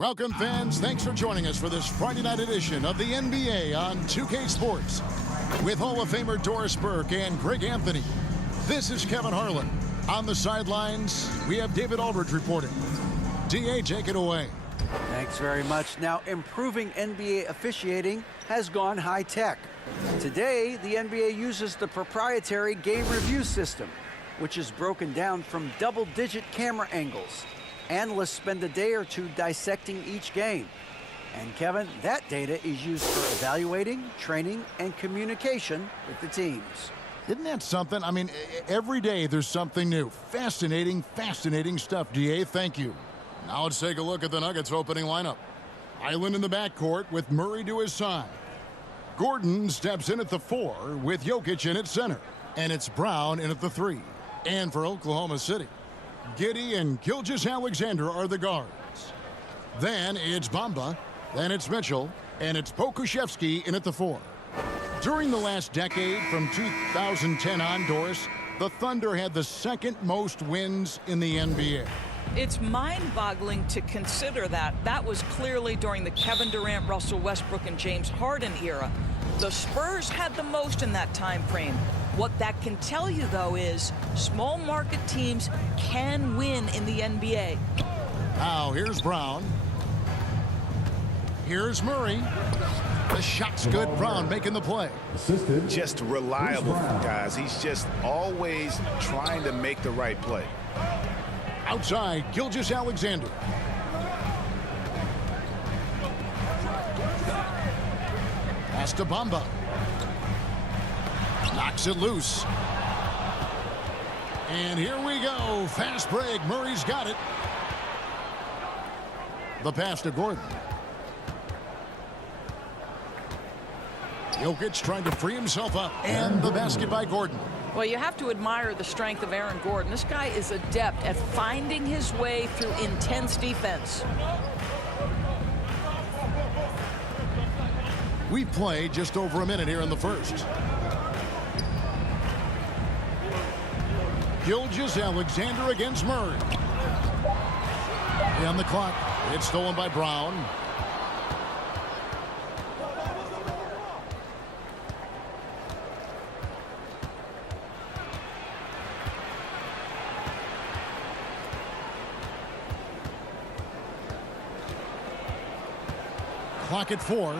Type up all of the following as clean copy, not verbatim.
Welcome, fans. Thanks for joining us for this Friday night edition of the NBA on 2K Sports. With Hall of Famer Doris Burke and Greg Anthony, this is Kevin Harlan. On the sidelines, we have David Aldridge reporting. DA, take it away. Thanks very much. Now, improving NBA officiating has gone high-tech. Today, the NBA uses the proprietary game review system, which is broken down from double-digit camera angles. Analysts spend a day or two dissecting each game. And Kevin, that data is used for evaluating, training, and communication with the teams. Isn't that something? I mean, every day there's something new. Fascinating, fascinating stuff, DA. Thank you. Now let's take a look at the Nuggets opening lineup. Island in the backcourt with Murray to his side. Gordon steps in at the 4 with Jokic in at center. And it's Brown in at the 3. And for Oklahoma City, Giddey and Gilgeous-Alexander are the guards. Then it's Bamba, then it's Mitchell, and it's Pokusevski in at the 4. During the last decade, from 2010 on, Doris, the Thunder had the second most wins in the NBA. It's mind-boggling to consider that. That was clearly during the Kevin Durant, Russell Westbrook, and James Harden era. The Spurs had the most in that time frame. What that can tell you, though, is small market teams can win in the NBA. Now, here's Brown. Here's Murray. The shot's good. Brown making the play. Just reliable, guys. He's just always trying to make the right play. Outside, Gilgeous-Alexander. Pass to Bamba. Knocks it loose. And here we go. Fast break. Murray's got it. The pass to Gordon. Jokic trying to free himself up. And the basket by Gordon. Well, you have to admire the strength of Aaron Gordon. This guy is adept at finding his way through intense defense. We've played just over a minute here in the first. Gilgeous-Alexander against Murray. On the clock. It's stolen by Brown. Clock at 4.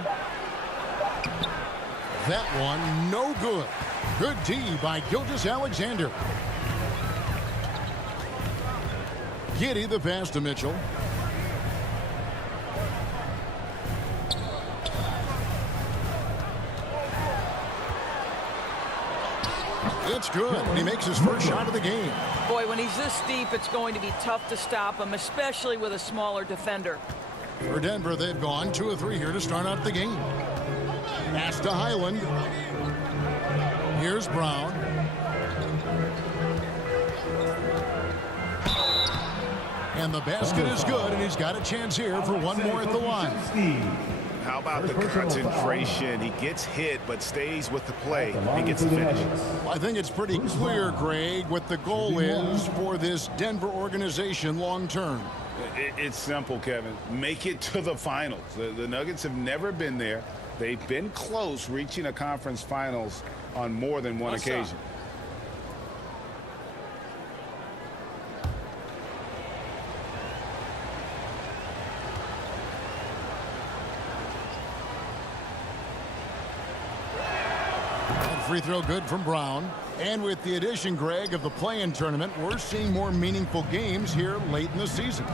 That one, no good. Good D by Gilgeous-Alexander. Giddey the pass to Mitchell. It's good, and he makes his first shot of the game. Boy, when he's this deep, it's going to be tough to stop him, especially with a smaller defender. For Denver, they've gone 2 of 3 here to start out the game. Pass to Highland. Here's Brown. And the basket is good, and he's got a chance here for one more at the line. How about the concentration? He gets hit, but stays with the play and gets the finish. I think it's pretty clear, Greg, what the goal is for this Denver organization long term. It's simple, Kevin. Make it to the finals. The Nuggets have never been there. They've been close reaching a conference finals on more than one occasion. Free throw good from Brown. And with the addition, Greg, of the play-in tournament, we're seeing more meaningful games here late in the season.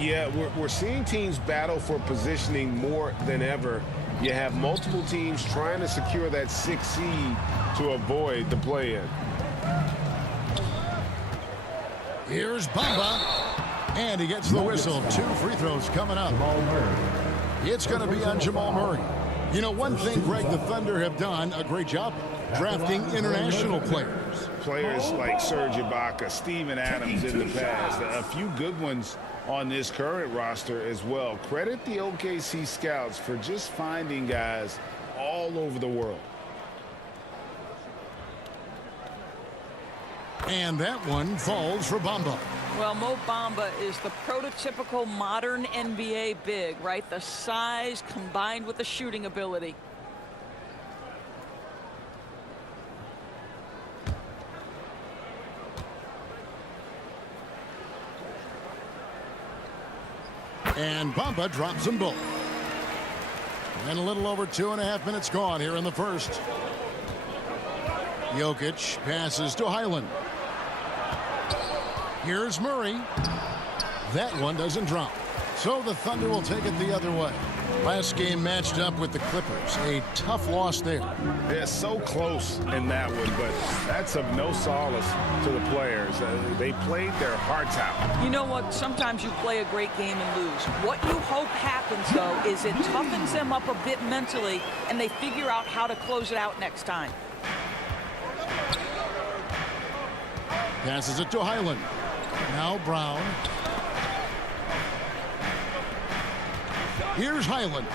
Yeah, we're seeing teams battle for positioning more than ever. You have multiple teams trying to secure that 6th seed to avoid the play-in. Here's Bamba. And he gets the whistle. 2 free throws coming up. It's going to be on Jamal Murray. You know, one thing, Greg, the Thunder have done a great job drafting international players. Players like Serge Ibaka, Steven Adams in the past, a few good ones on this current roster as well. Credit the OKC scouts for just finding guys all over the world. And that one falls for Bamba. Well, Mo Bamba is the prototypical modern NBA big, right? The size combined with the shooting ability. And Bamba drops them both. And a little over 2.5 minutes gone here in the first. Jokic passes to Highland. Here's Murray. That one doesn't drop. So the Thunder will take it the other way. Last game matched up with the Clippers. A tough loss there. They're so close in that one, but that's of no solace to the players. They played their hearts out. You know what? Sometimes you play a great game and lose. What you hope happens, though, is it toughens them up a bit mentally, and they figure out how to close it out next time. Passes it to Highland. Now Brown. Here's Highland.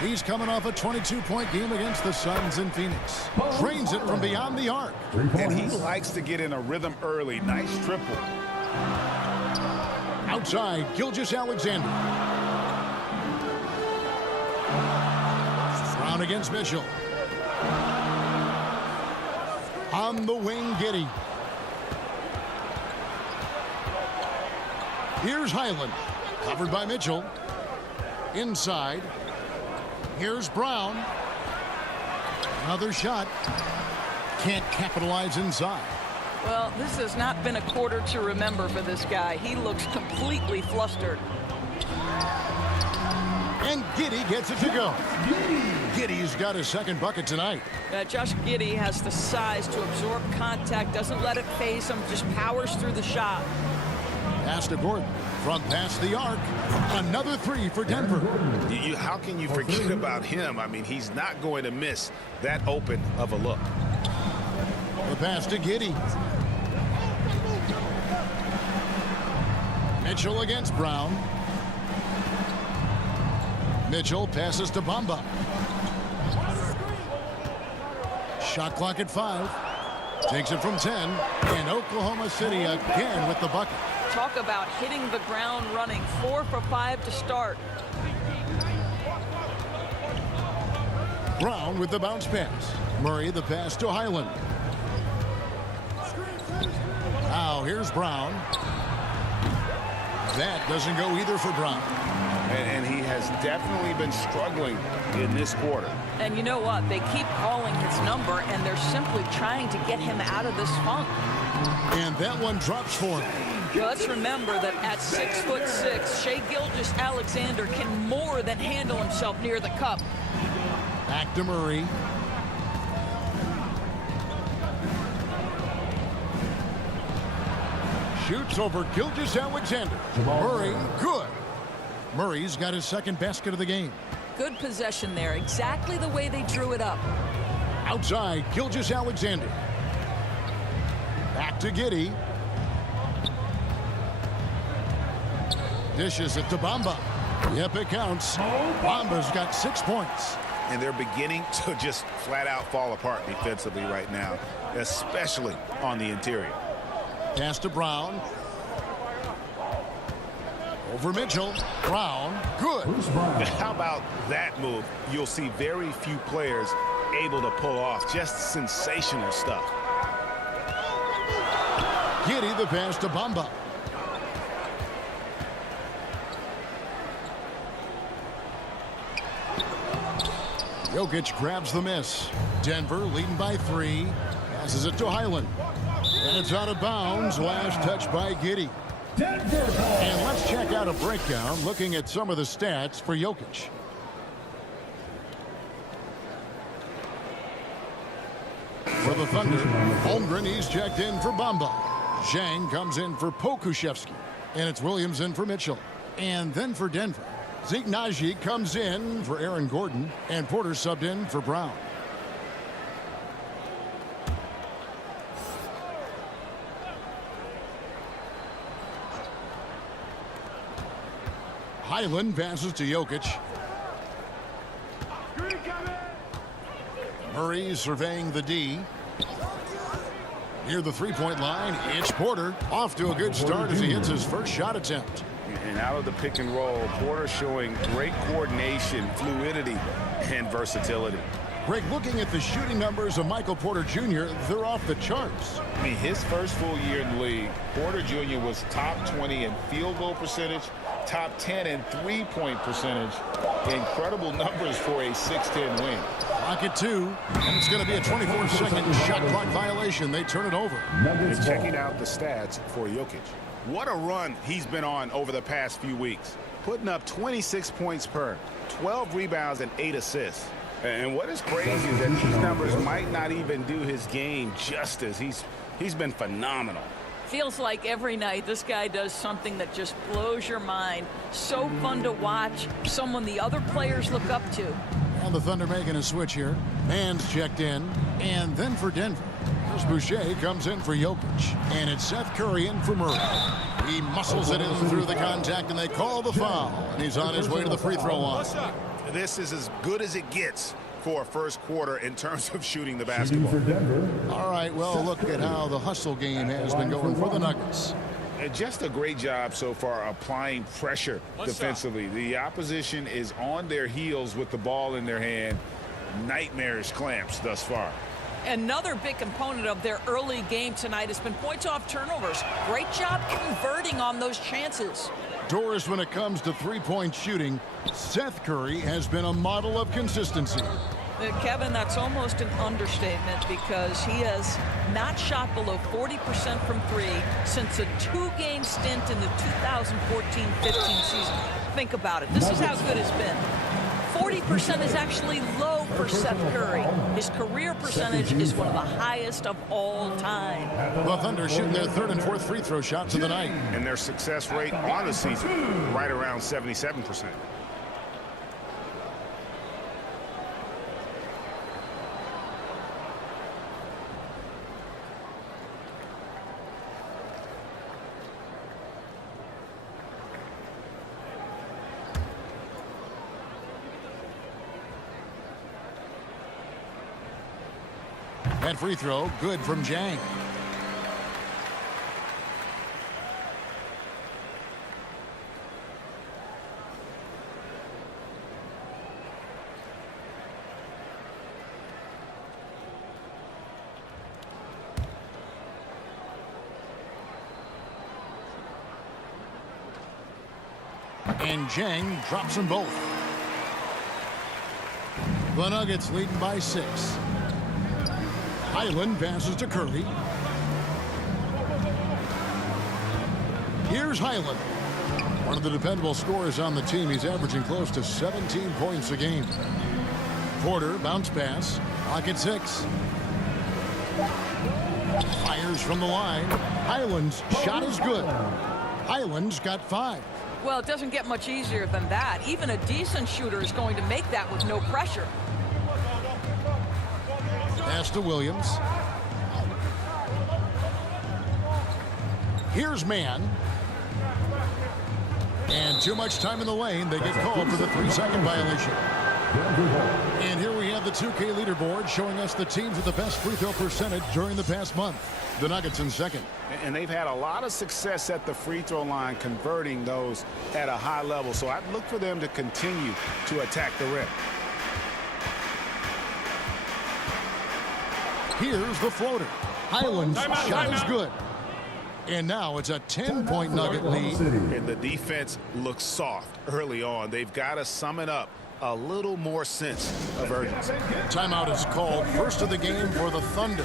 He's coming off a 22-point game against the Suns in Phoenix. Drains it from beyond the arc. And he likes to get in a rhythm early. Nice triple. Outside, Gilgeous-Alexander. Brown against Mitchell. On the wing, Giddey. Here's Highland. Covered by Mitchell. Inside. Here's Brown. Another shot. Can't capitalize inside. Well, this has not been a quarter to remember for this guy. He looks completely flustered. And Giddey gets it to go. Giddey's got his second bucket tonight. Josh Giddey has the size to absorb contact, doesn't let it phase him, just powers through the shot. Pass to Gordon. From past the arc. Another three for Denver. How can you forget about him? I mean, he's not going to miss that open of a look. The pass to Giddey. Mitchell against Brown. Mitchell passes to Bamba. Shot clock at 5. Takes it from 10. And Oklahoma City again with the bucket. Talk about hitting the ground running. 4 for 5 to start. Brown with the bounce pass. Murray the pass to Highland. Now here's Brown. That doesn't go either for Brown. And he has definitely been struggling in this quarter. And you know what? They keep calling his number, and they're simply trying to get him out of this funk. And that one drops for him. Let's remember that at 6'6", Shai Gilgeous-Alexander can more than handle himself near the cup. Back to Murray. Shoots over Gilgeous-Alexander. Murray, good. Murray's got his second basket of the game. Good possession there, exactly the way they drew it up. Outside, Gilgeous-Alexander. Back to Giddey. Dishes it to Bamba. Yep, it counts. Bamba's got 6 points. And they're beginning to just flat out fall apart defensively right now, especially on the interior. Pass to Brown. Over Mitchell. Brown, good. How about that move? You'll see very few players able to pull off. Just sensational stuff. Giddey the pass to Bamba. Jokic grabs the miss. Denver leading by 3. Passes it to Highland. And it's out of bounds. Last touch by Giddey. And let's check out a breakdown looking at some of the stats for Jokic. For the Thunder, Holmgren, he's checked in for Bamba. Zhang comes in for Pokuševski. And it's Williams in for Mitchell. And then for Denver, Zeke Naji comes in for Aaron Gordon. And Porter subbed in for Brown. Highland passes to Jokic. Murray surveying the D. Near the three-point line, it's Porter. Off to a good start as he hits his first shot attempt. And out of the pick and roll, Porter showing great coordination, fluidity, and versatility. Greg, looking at the shooting numbers of Michael Porter Jr., they're off the charts. I mean, his first full year in the league, Porter Jr. was top 20 in field goal percentage, top 10 in three-point percentage. Incredible numbers for a 6'10" wing. Clock at 2, and it's going to be a 24-second shot clock violation. They turn it over. And checking out the stats for Jokic. What a run he's been on over the past few weeks. Putting up 26 points per, 12 rebounds, and 8 assists. And what is crazy is that these numbers might not even do his game justice. He's been phenomenal. Feels like every night this guy does something that just blows your mind. So fun to watch. Someone the other players look up to. And the Thunder making a switch here. Man's checked in. And then for Denver, Chris Boucher comes in for Jokic. And it's Seth Curry in for Murray. He muscles it in through the contact, and they call the foul. And he's on his way to the free throw line. This is as good as it gets for a first quarter in terms of shooting the basketball. All right, well, look at how the hustle game has been going for the Nuggets. Just a great job so far applying pressure defensively. The opposition is on their heels with the ball in their hand. Nightmarish clamps thus far. Another big component of their early game tonight has been points off turnovers. Great job converting on those chances. Doris, when it comes to three-point shooting, Seth Curry has been a model of consistency. Kevin, that's almost an understatement because he has not shot below 40% from three since a two-game stint in the 2014-15 season. Think about it. This is how good it's been. 40% is actually low for Seth Curry. His career percentage is one of the highest of all time. The Thunder shooting their third and fourth free throw shots of the night. And their success rate on the season, right around 77%. That free throw, good from Jang. And Jang drops them both. The Nuggets leading by 6. Highland passes to Curry. Here's Highland. One of the dependable scorers on the team. He's averaging close to 17 points a game. Porter, bounce pass. Clock at 6. Fires from the line. Highland's shot is good. Highland's got 5. Well, it doesn't get much easier than that. Even a decent shooter is going to make that with no pressure. Pass to Williams. Here's Mann. And too much time in the lane. They get called for the 3-second violation. And here we have the 2K leaderboard showing us the teams with the best free throw percentage during the past month. The Nuggets in second. And they've had a lot of success at the free throw line, converting those at a high level. So I'd look for them to continue to attack the rim. Here's the floater. Highland's shot is good. And now it's a 10-point Nugget lead. And the defense looks soft early on. They've got to sum it up. A little more sense of urgency. Timeout is called. First of the game for the Thunder.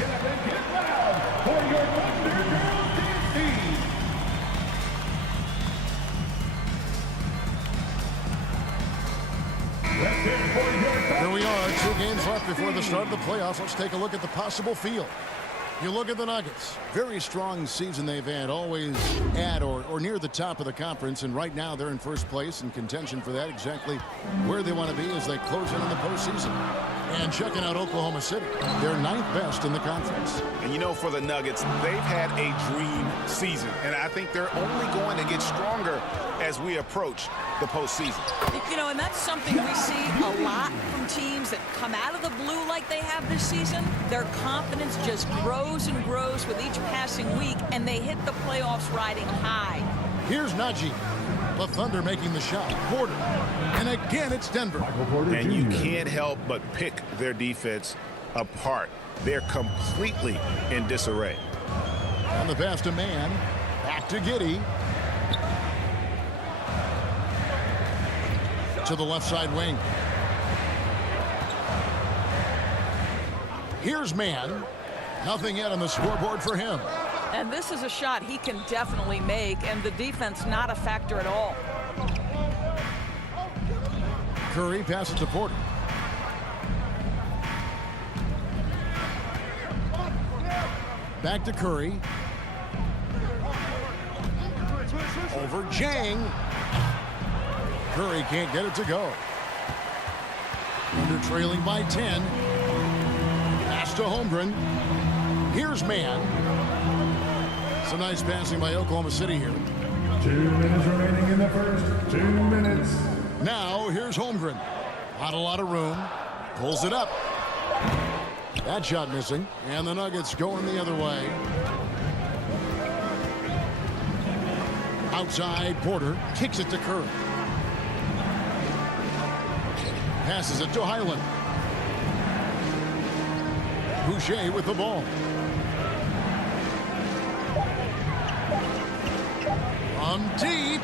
Here we are, 2 games left before the start of the playoffs. Let's take a look at the possible field. You look at the Nuggets. Very strong season they've had, always at or near the top of the conference, and right now they're in first place in contention for that, exactly where they want to be as they close in on the postseason. And checking out Oklahoma City, they're 9th best in the conference. And you know, for the Nuggets, they've had a dream season, and I think they're only going to get stronger as we approach the postseason. You know, and that's something we see a lot from teams that come out of the blue like they have this season. Their confidence just grows and grows with each passing week, and they hit the playoffs riding high. Here's Najee. The Thunder making the shot. Porter. And again, it's Denver. And you can't help but pick their defense apart. They're completely in disarray. On the pass to Man. Back to Giddey. To the left side wing. Here's Man. Nothing yet on the scoreboard for him. And this is a shot he can definitely make, and the defense not a factor at all. Curry passes to Porter. Back to Curry. Over Jang. Curry can't get it to go. Under trailing by 10. Pass to Holmgren. Here's Man. Some nice passing by Oklahoma City here. 2 minutes remaining in the first. 2 minutes. Now here's Holmgren. Not a lot of room. Pulls it up. That shot missing. And the Nuggets going the other way. Outside, Porter kicks it to Curry. Passes it to Highland. Boucher with the ball. From deep.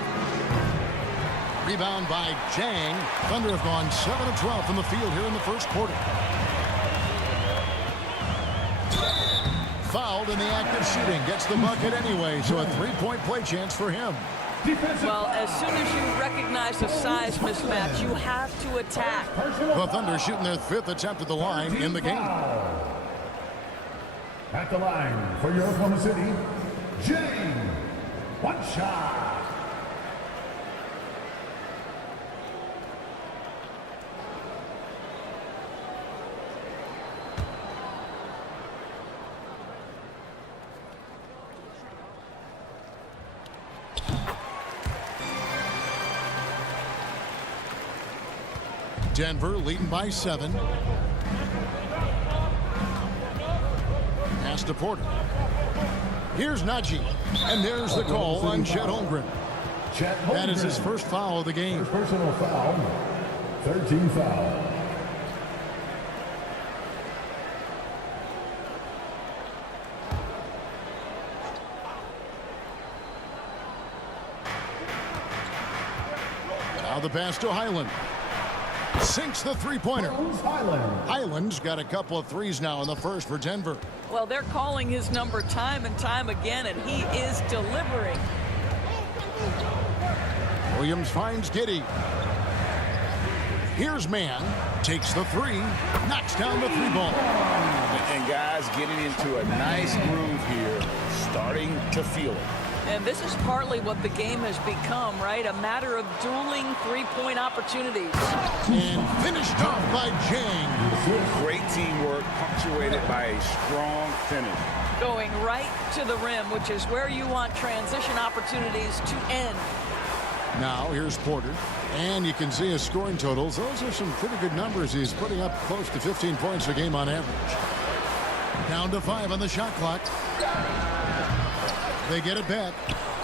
Rebound by Jang. Thunder have gone 7 of 12 from the field here in the first quarter. Fouled in the act of shooting. Gets the bucket anyway, so a 3-point play chance for him. Well, as soon as you recognize the size mismatch, you have to attack. The Thunder shooting their 5th attempt at the line in the game. At the line for your Oklahoma City, Jang. One shot. Denver leading by 7. Pass to Porter. Here's Najee. And there's the call on Chet Holmgren. That is his first foul of the game. First personal foul. 13 foul. Now the pass to Highland. Sinks the three-pointer. Highland's got a couple of threes now in the first for Denver. Well, they're calling his number time and time again, and he is delivering. Williams finds Giddey. Here's Man. Takes the 3. Knocks down the 3-ball. And guys getting into a nice groove here, starting to feel it. And this is partly what the game has become, right? A matter of dueling three-point opportunities. And finished off by Jang. Great teamwork, punctuated by a strong finish. Going right to the rim, which is where you want transition opportunities to end. Now here's Porter. And you can see his scoring totals. Those are some pretty good numbers. He's putting up close to 15 points a game on average. Down to 5 on the shot clock. They get it back.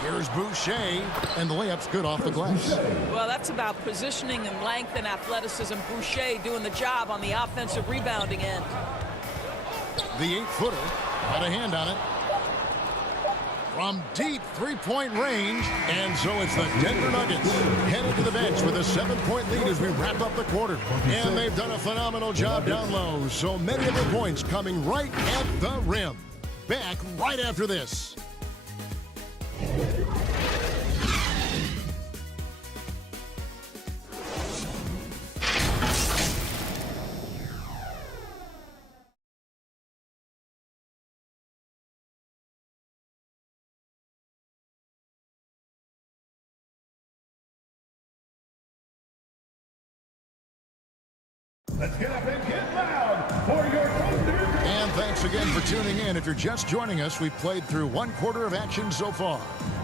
Here's Boucher, and the layup's good off the glass. Well, that's about positioning and length and athleticism. Boucher doing the job on the offensive rebounding end. The 8-footer had a hand on it. from deep three-point range. And so it's the Denver Nuggets headed to the bench with a 7-point lead as we wrap up the quarter. And they've done a phenomenal job down low. So many of the points coming right at the rim. Back right after this. Let's get up and get loud for your Thunder. And thanks again for tuning in. If you're just joining us, we've played through one quarter of action so far.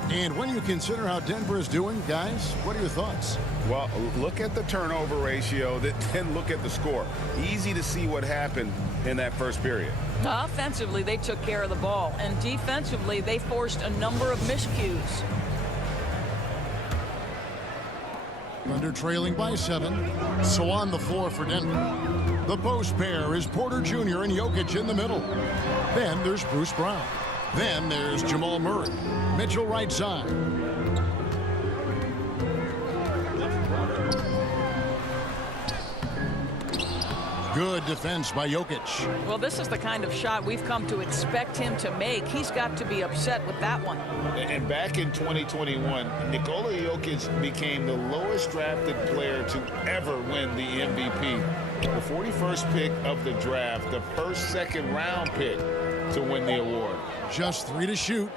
And when you consider how Denver is doing, guys, what are your thoughts? Well, look at the turnover ratio, then look at the score. Easy to see what happened in that first period. Offensively, they took care of the ball, and defensively, they forced a number of miscues. Thunder trailing by 7. So on the floor for Denver. The post pair is Porter Jr. and Jokic in the middle. Then there's Bruce Brown. Then there's Jamal Murray. Mitchell right side. Good defense by Jokic. Well, this is the kind of shot we've come to expect him to make. He's got to be upset with that one. And back in 2021, Nikola Jokic became the lowest drafted player to ever win the MVP. The 41st pick of the draft, the first second-round pick to win the award. Just 3 to shoot.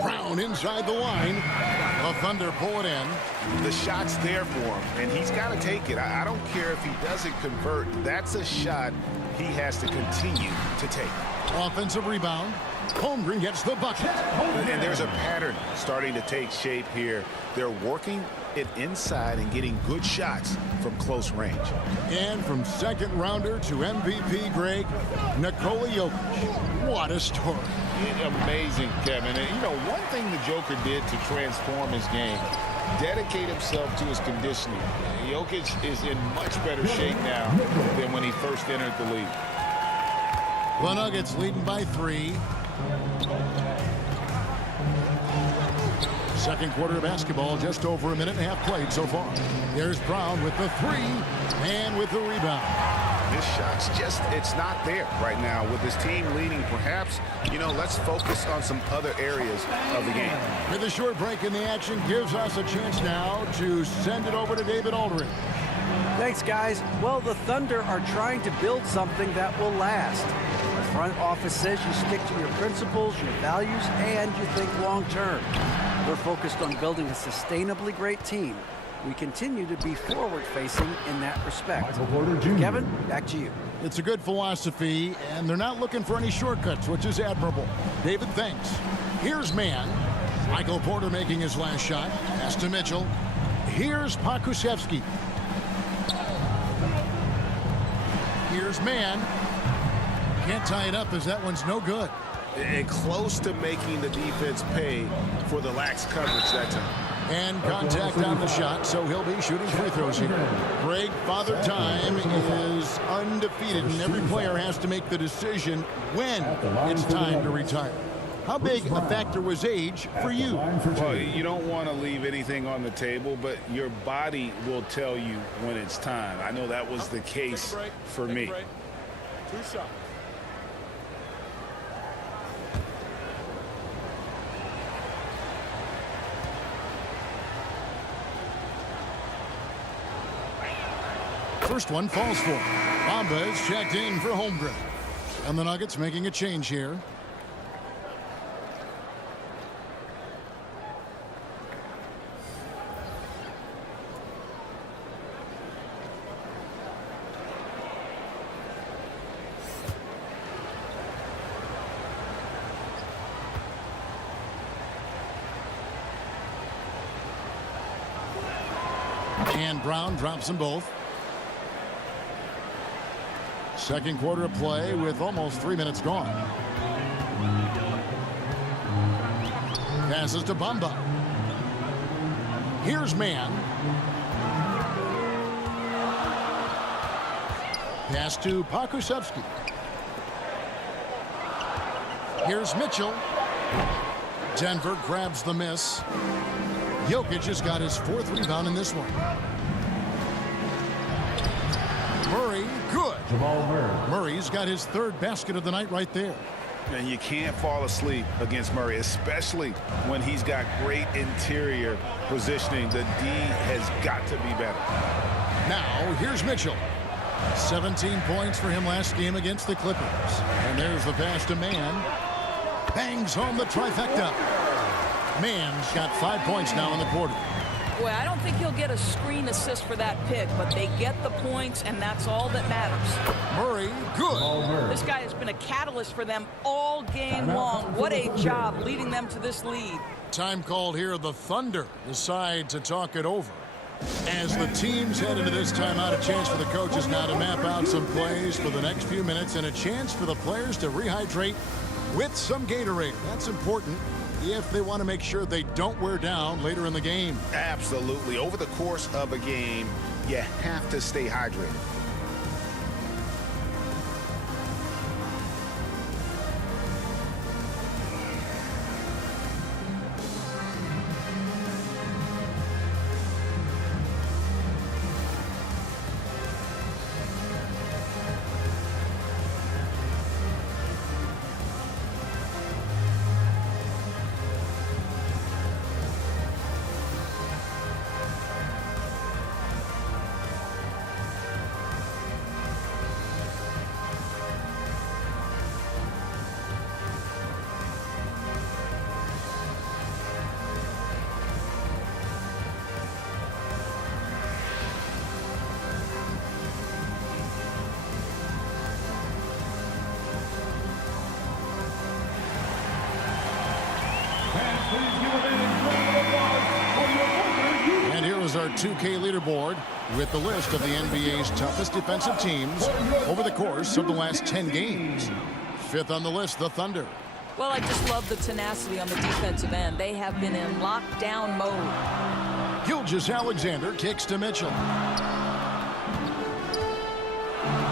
Brown inside the line. The Thunder pull it in. The shot's there for him, and he's got to take it. I don't care if he doesn't convert. That's a shot he has to continue to take. Offensive rebound. Holmgren gets the bucket. And there's a pattern starting to take shape here. They're working it inside and getting good shots from close range. And from second rounder to MVP, Greg, Nikola Jokic. What a story. Amazing, Kevin. And, you know, one thing the Joker did to transform his game, dedicate himself to his conditioning. Jokic is in much better shape now than when he first entered the league. The Nuggets leading by 3. Second quarter of basketball, just over a minute and a half played so far. There's Brown with the 3 and with the rebound. This shot's just, it's not there right now with his team leading. Perhaps, you know, let's focus on some other areas of the game. With a short break in the action, gives us a chance now to send it over to David Aldridge. Thanks, guys. Well, the Thunder are trying to build something that will last. The front office says you stick to your principles, your values, and you think long term. We're focused on building a sustainably great team. We continue to be forward-facing in that respect. Kevin, back to you. It's a good philosophy, and they're not looking for any shortcuts, which is admirable. David, thanks. Here's man. Michael Porter making his last shot. Pass to Mitchell. Here's Pokusevski. Here's man. Can't tie it up as that one's no good. And close to making the defense pay for the lax coverage that time. And contact on the shot, so he'll be shooting free throws here. Greg, Father Time is undefeated, and every player has to make the decision when it's time to retire. How big a factor was age for you? Well, you don't want to leave anything on the table, but your body will tell you when it's time. I know that was the case for me. 2 shots. First one falls for him. Bamba is checked in for Holmgren. And the Nuggets making a change here. And Brown drops them both. Second quarter of play with almost 3 minutes gone. Passes to Bamba. Here's man. Pass to Pokusevski. Here's Mitchell. Denver grabs the miss. Jokic has got his 4th rebound in this one. Murray, good. Jamal Murray. Murray's got his 3rd basket of the night right there. And you can't fall asleep against Murray, especially when he's got great interior positioning. The D has got to be better. Now, here's Mitchell. 17 points for him last game against the Clippers. And there's the pass to Mann. Bangs home the trifecta. Mann's got 5 points now in the quarter. Boy, I don't think he'll get a screen assist for that pick, but they get the points, and that's all that matters. Murray, good. Jamal Murray. This guy has been a catalyst for them all game long. What a job leading them to this lead. Time called here. The Thunder decide to talk it over. As the teams head into this timeout, a chance for the coaches now to map out some plays for the next few minutes and a chance for the players to rehydrate with some Gatorade. That's important if they want to make sure they don't wear down later in the game. Absolutely. Over the course of a game, you have to stay hydrated. And here is our 2K leaderboard with the list of the NBA's toughest defensive teams over the course of the last 10 games. 5th on the list, the Thunder. Well, I just love the tenacity on the defensive end. They have been in lockdown mode. Gilgeous-Alexander kicks to Mitchell.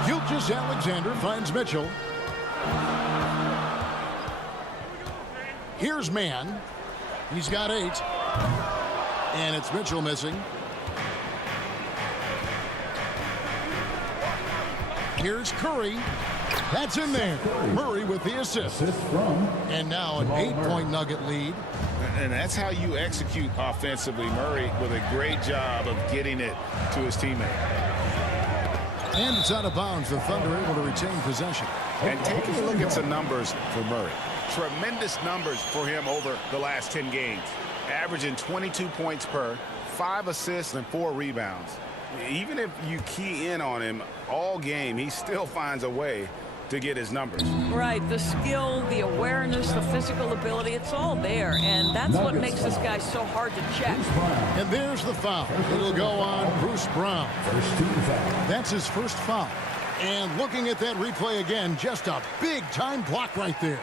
Gilgeous-Alexander finds Mitchell. Here's Mann. He's got 8. And it's Mitchell missing. Here's Curry. That's in there. Murray with the assist. And now an 8-point Nugget lead. And that's how you execute offensively. Murray with a great job of getting it to his teammate. And it's out of bounds. The Thunder able to retain possession. And taking a look at some numbers for Murray. Tremendous numbers for him over the last 10 games. Averaging 22 points per, 5 assists and 4 rebounds. Even if you key in on him all game, he still finds a way to get his numbers. Right, the skill, the awareness, the physical ability, it's all there. And that's what makes this guy so hard to check. And there's the foul. It'll go on Bruce Brown. That's his first foul. And looking at that replay again, just a big-time block right there.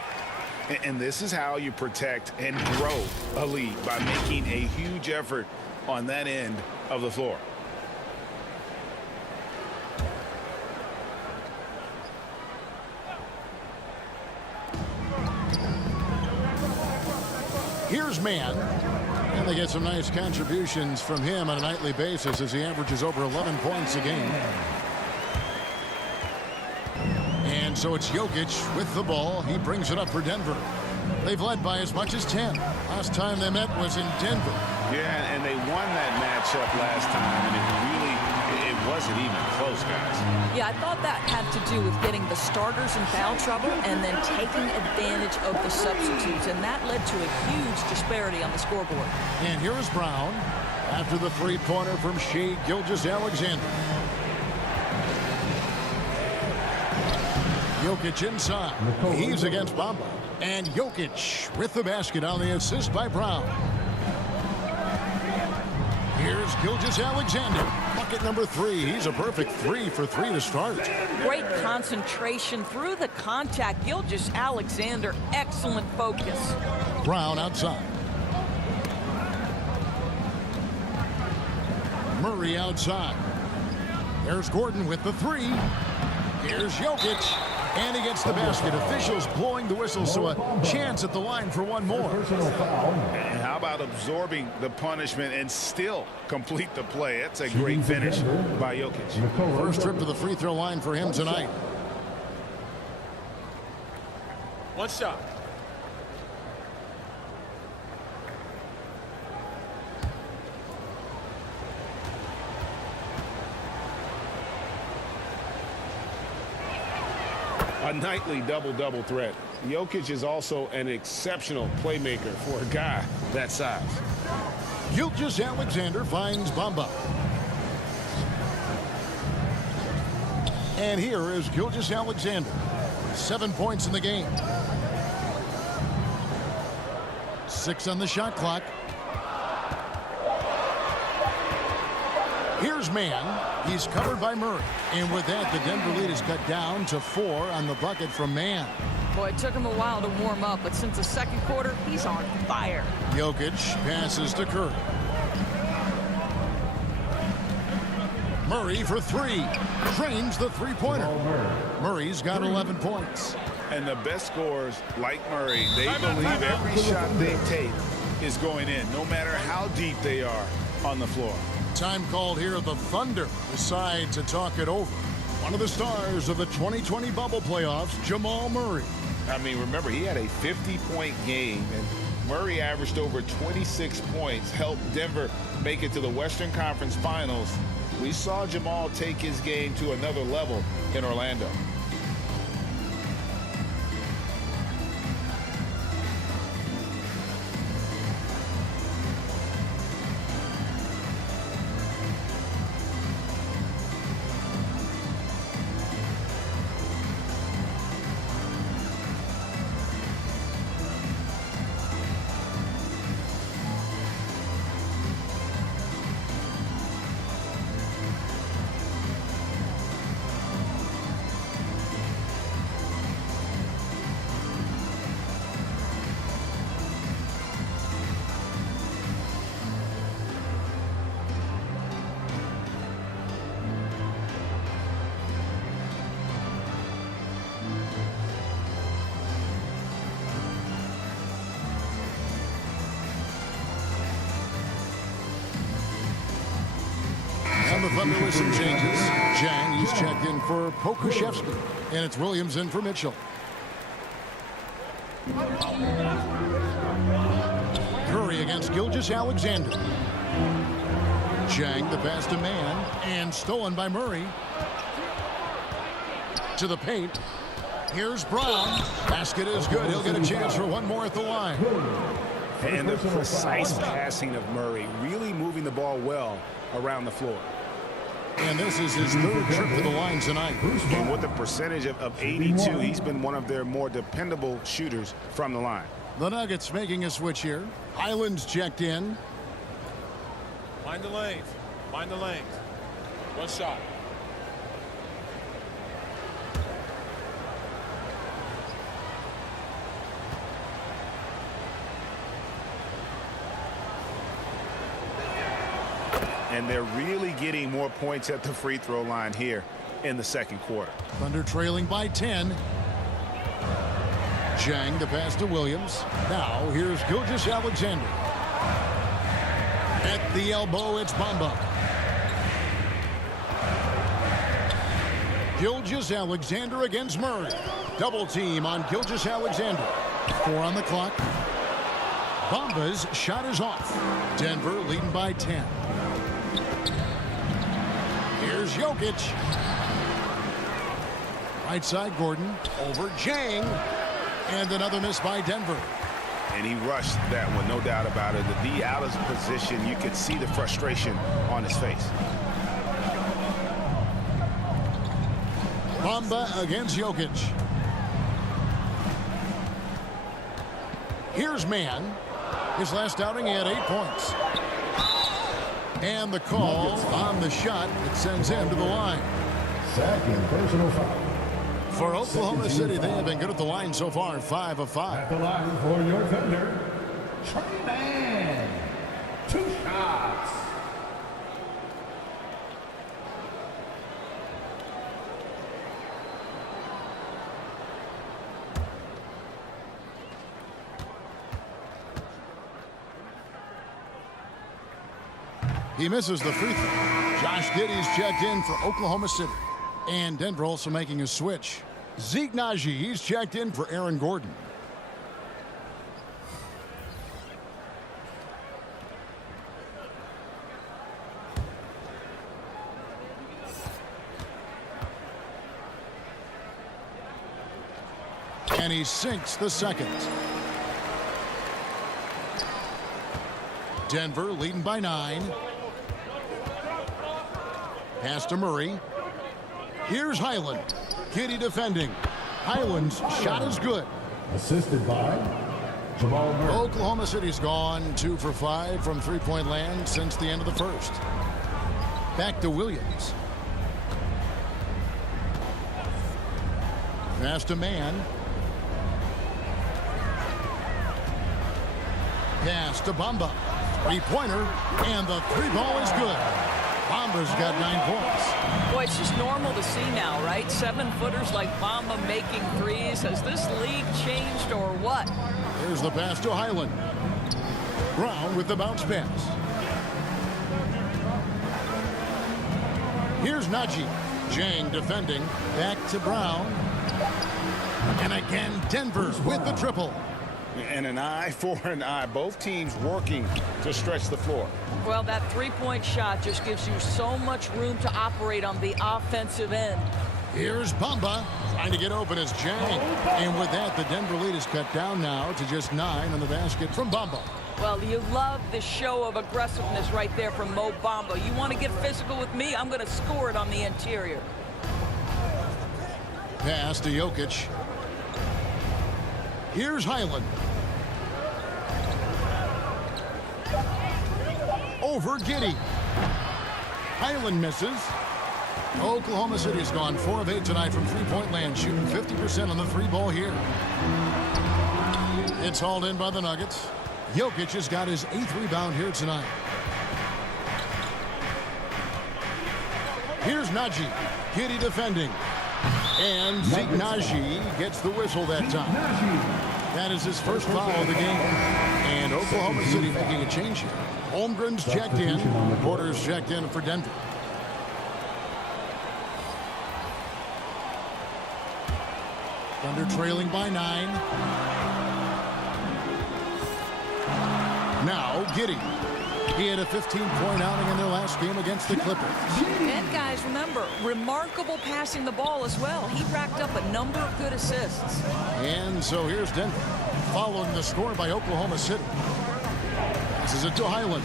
And this is how you protect and grow a lead, by making a huge effort on that end of the floor. Here's Mann. And they get some nice contributions from him on a nightly basis as he averages over 11 points a game. And so it's Jokic with the ball. He brings it up for Denver. They've led by as much as 10. Last time they met was in Denver. Yeah, and they won that matchup last time, and it wasn't even close, guys. Yeah, I thought that had to do with getting the starters in foul trouble and then taking advantage of the substitutes, and that led to a huge disparity on the scoreboard. And here is Brown after the three-pointer from Shai Gilgeous-Alexander. Jokic inside. He's against Bamba. And Jokic with the basket on the assist by Brown. Here's Gilgeous-Alexander. Bucket number 3. He's a perfect 3 for 3 to start. Great concentration through the contact. Gilgeous-Alexander, excellent focus. Brown outside. Murray outside. There's Gordon with the 3. Here's Jokic. And he gets the basket. Officials blowing the whistle, so a chance at the line for one more. Personal foul. And how about absorbing the punishment and still complete the play? That's a great finish by Jokic. First trip to the free throw line for him tonight. One shot. A nightly double-double threat. Jokic is also an exceptional playmaker for a guy that size. Gilgeous-Alexander finds Bamba. And here is Gilgeous-Alexander. 7 points in the game. 6 on the shot clock. Here's Mann. He's covered by Murray. And with that, the Denver lead is cut down to 4 on the bucket from Mann. Boy, it took him a while to warm up, but since the second quarter, he's on fire. Jokic passes to Curry. Murray for 3. Drains the three-pointer. Murray's got 11 points. And the best scorers, like Murray, they believe every shot they take is going in, no matter how deep they are on the floor. Time called here. The Thunder decide to talk it over. One of the stars of the 2020 bubble playoffs, Jamal Murray. I mean, remember, he had a 50-point game, and Murray averaged over 26 points, helped Denver make it to the Western Conference Finals. We saw Jamal take his game to another level in Orlando. And the Thunder with some changes. Jang, he's checked in for Pokuševski. And it's Williams in for Mitchell. Curry against Gilgeous-Alexander. Jang, the pass to Mann. And stolen by Murray. To the paint. Here's Brown. Basket is good. He'll get a chance for one more at the line. And the precise passing of Murray, really moving the ball well around the floor. And this is his third trip to the line tonight. And with a percentage of 82, he's been one of their more dependable shooters from the line. The Nuggets making a switch here. Highland's checked in. Mind the lanes. Mind the lanes. One shot. And they're really getting more points at the free throw line here in the second quarter. Thunder trailing by 10. Jang, the pass to Williams. Now here's Gilgeous-Alexander. At the elbow, it's Bamba. Gilgeous-Alexander against Murray. Double team on Gilgeous-Alexander. 4 on the clock. Bamba's shot is off. Denver leading by 10. Here's Jokic. Right side, Gordon. Over Jang. And another miss by Denver. And he rushed that one, no doubt about it. The D out of position, you could see the frustration on his face. Bamba against Jokic. Here's Mann. His last outing, he had 8 points. And the call on the shot that sends him to the line. Second personal foul. For Oklahoma City, they have been good at the line so far, 5 of 5. At the line for your Thunder, Trey Mann. 2 shots. He misses the free throw. Josh Giddey's checked in for Oklahoma City. And Denver also making a switch. Zeke Naji, he's checked in for Aaron Gordon. And he sinks the second. Denver leading by 9. Pass to Murray. Here's Highland. Giddey defending. Highland's shot is good. Assisted by Jamal Murray. Oklahoma City's gone 2 for 5 from three-point land since the end of the first. Back to Williams. Pass to Mann. Pass to Bamba. Three-pointer, and the three ball is good. Bamba's got 9 points. Boy, it's just normal to see now, right? 7-footers like Bamba making threes. Has this league changed or what? There's the pass to Highland. Brown with the bounce pass. Here's Naji. Jang defending. Back to Brown. And again, Denver with the triple. And an eye for an eye. Both teams working to stretch the floor. Well, that three-point shot just gives you so much room to operate on the offensive end. Here's Bamba trying to get open as Jang. And with that, the Denver lead is cut down now to just 9 on the basket from Bamba. Well, you love the show of aggressiveness right there from Mo Bamba. You want to get physical with me? I'm going to score it on the interior. Pass to Jokic. Here's Highland. Over Giddey. Highland misses. Oklahoma City's gone 4 of 8 tonight from three-point land, shooting 50% on the three ball here. It's hauled in by the Nuggets. Jokic has got his 8th rebound here tonight. Here's Naji. Giddey defending. And Zeke Naji gets the whistle that time. That is his first foul of the game. And Oklahoma City making a change here. Holmgren's checked in. Porter's checked in for Denver. Thunder trailing by 9. Now Giddey. He had a 15-point outing in their last game against the Clippers. And guys, remember, remarkable passing the ball as well. He racked up a number of good assists. And so here's Denver, following the score by Oklahoma City. Passes it to Highland.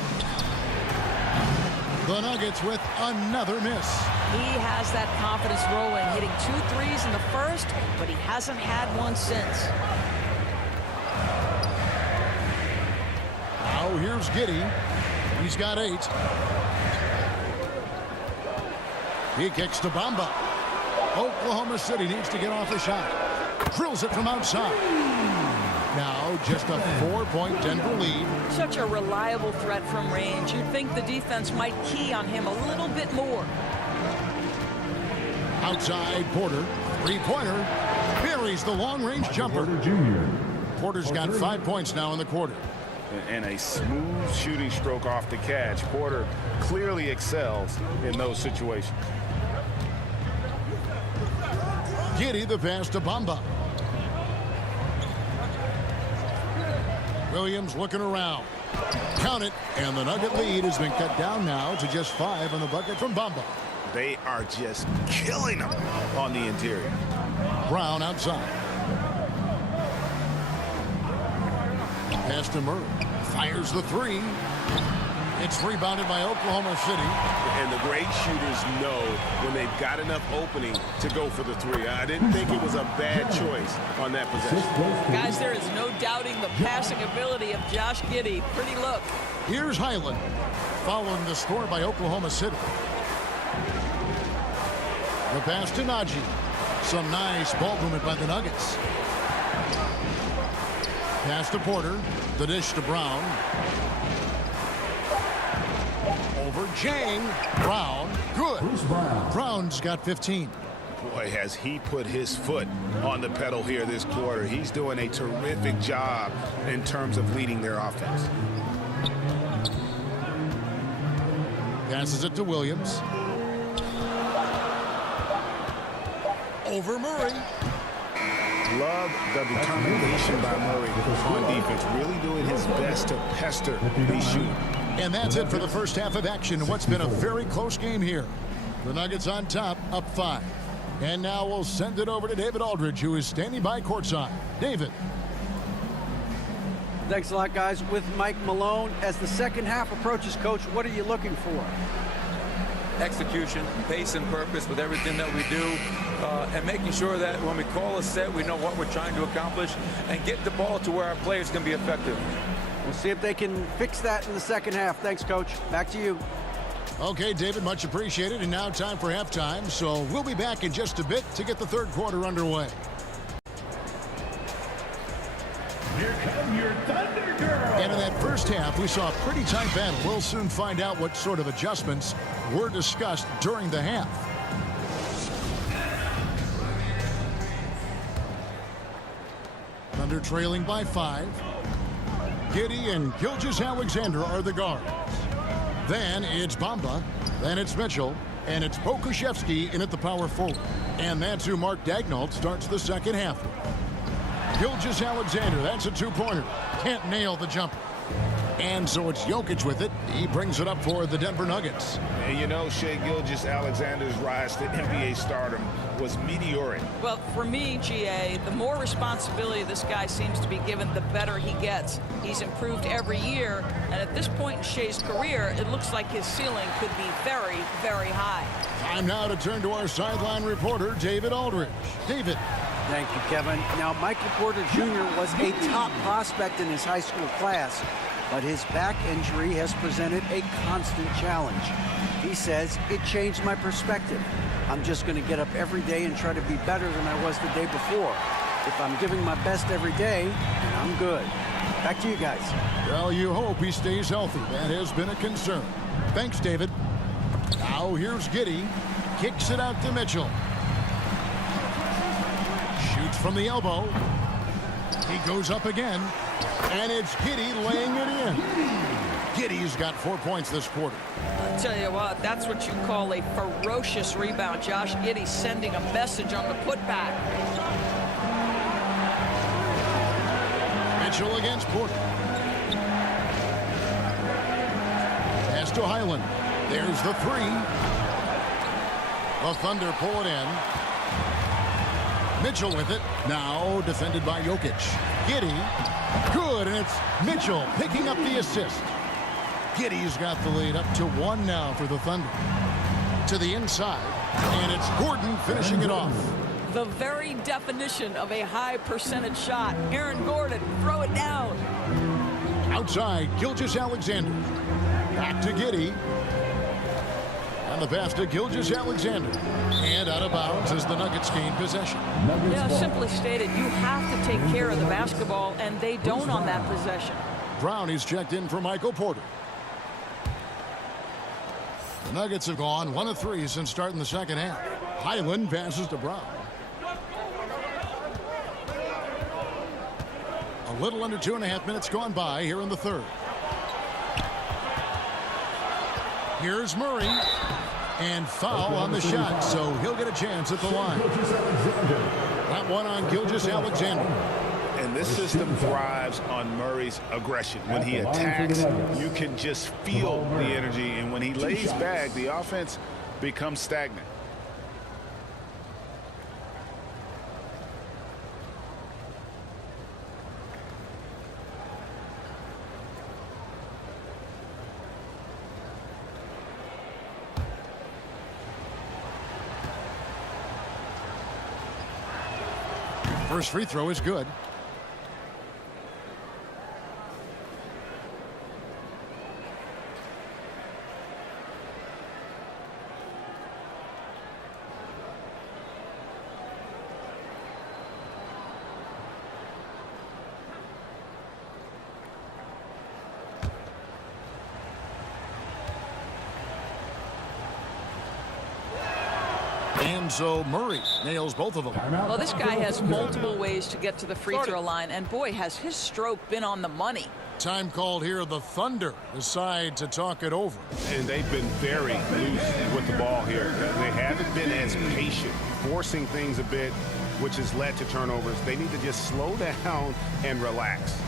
The Nuggets with another miss. He has that confidence rolling, hitting 2 threes in the first, but he hasn't had one since. Now here's Giddey. He's got 8. He kicks to Bamba. Oklahoma City needs to get off a shot. Drills it from outside. Now just a 4-point Denver lead. Such a reliable threat from range. You'd think the defense might key on him a little bit more. Outside Porter. Three-pointer. Buries the long-range jumper. Porter's got 5 points now in the quarter. And a smooth shooting stroke off the catch. Porter clearly excels in those situations. Giddey the pass to Bamba. Williams looking around. Count it, and the Nugget lead has been cut down now to just 5 on the bucket from Bamba. They are just killing them on the interior. Brown outside. Pass to Murray. Fires the 3. It's rebounded by Oklahoma City. And the great shooters know when they've got enough opening to go for the 3. I didn't think it was a bad choice on that possession. Guys, there is no doubting the passing ability of Josh Giddey. Pretty look. Here's Highland, following the score by Oklahoma City. The pass to Naji. Some nice ball movement by the Nuggets. Pass to Porter. The dish to Brown. Over Jang. Brown. Good. Brown's got 15. Boy, has he put his foot on the pedal here this quarter. He's doing a terrific job in terms of leading their offense. Passes it to Williams. Over Murray. Love the determination by Murray on defense, really doing his best to pester these shooters. And that's it for the first half of action. What's been a very close game here. The Nuggets on top, up 5. And now we'll send it over to David Aldridge, who is standing by courtside. David. Thanks a lot, guys. With Mike Malone, as the second half approaches, Coach, what are you looking for? Execution, pace and purpose with everything that we do, and making sure that when we call a set, we know what we're trying to accomplish and get the ball to where our players can be effective. We'll see if they can fix that in the second half. Thanks, Coach. Back to you. Okay, David, much appreciated. And now time for halftime. So we'll be back in just a bit to get the third quarter underway. Here come your Thunder Girls. And in that first half, we saw a pretty tight battle. We'll soon find out what sort of adjustments were discussed during the half. Thunder trailing by 5. Giddey and Gilgeous-Alexander are the guards. Then it's Bamba, then it's Mitchell, and it's Pokuševski in at the power forward. And that's who Mark Daigneault starts the second half with. Gilgeous-Alexander, that's a two-pointer. Can't nail the jumper. And so it's Jokic with it. He brings it up for the Denver Nuggets. And you know, Shai Gilgeous-Alexander's rise to NBA stardom was meteoric. Well, for me, GA, the more responsibility this guy seems to be given, the better he gets. He's improved every year, and at this point in Shai's career, it looks like his ceiling could be very, very high. Time now to turn to our sideline reporter, David Aldridge. David. Thank you, Kevin. Now, Michael Porter Jr. was a top prospect in his high school class, but his back injury has presented a constant challenge. He says, it changed my perspective. I'm just going to get up every day and try to be better than I was the day before. If I'm giving my best every day, then I'm good. Back to you guys. Well, you hope he stays healthy. That has been a concern. Thanks, David. Now here's Giddey. Kicks it out to Mitchell. Shoots from the elbow. He goes up again. And it's Giddey laying it in. Giddey's got 4 points this quarter. I'll tell you what, that's what you call a ferocious rebound. Josh Giddey sending a message on the putback. Mitchell against Porter. Pass to Highland. There's the 3. The Thunder pull it in. Mitchell with it. Now defended by Jokic. Giddey. Good, and it's Mitchell picking up the assist. Giddey's got the lead up to 1 now for the Thunder. To the inside, and it's Gordon finishing it off. The very definition of a high percentage shot. Aaron Gordon, throw it down. Outside, Gilgeous-Alexander. Back to Giddey. And the pass to Gilgeous-Alexander. And out of bounds as the Nuggets gain possession. Yeah, simply stated, you have to take care of the basketball, and they don't on that possession. Brown is checked in for Michael Porter. The Nuggets have gone 1 of 3 since starting the second half. Highland passes to Brown. A little under 2.5 minutes gone by here in the third. Here's Murray. And foul on the shot, so he'll get a chance at the line. That one on Gilgeous-Alexander. And this system thrives on Murray's aggression. When he attacks, you can just feel the energy. And when he lays back, the offense becomes stagnant. First free throw is good. And so Murray nails both of them. Well, this guy has multiple ways to get to the free throw line, and boy, has his stroke been on the money. Time called here. The Thunder decide to talk it over. And they've been very loose with the ball here. They haven't been as patient, forcing things a bit, which has led to turnovers. They need to just slow down and relax.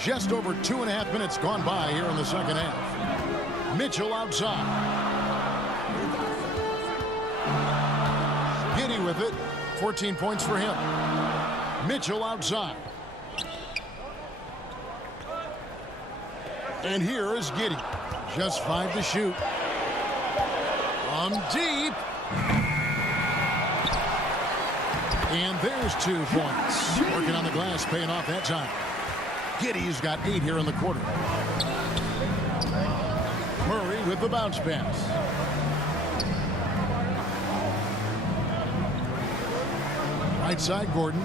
Just over 2.5 minutes gone by here in the second half. Mitchell outside. Giddy with it. 14 points for him. Mitchell outside. And here is Giddy. Just 5 to shoot. From deep. And there's 2 points. Working on the glass, paying off that time. Giddy's got 8 here in the quarter. Murray with the bounce pass. Right side, Gordon.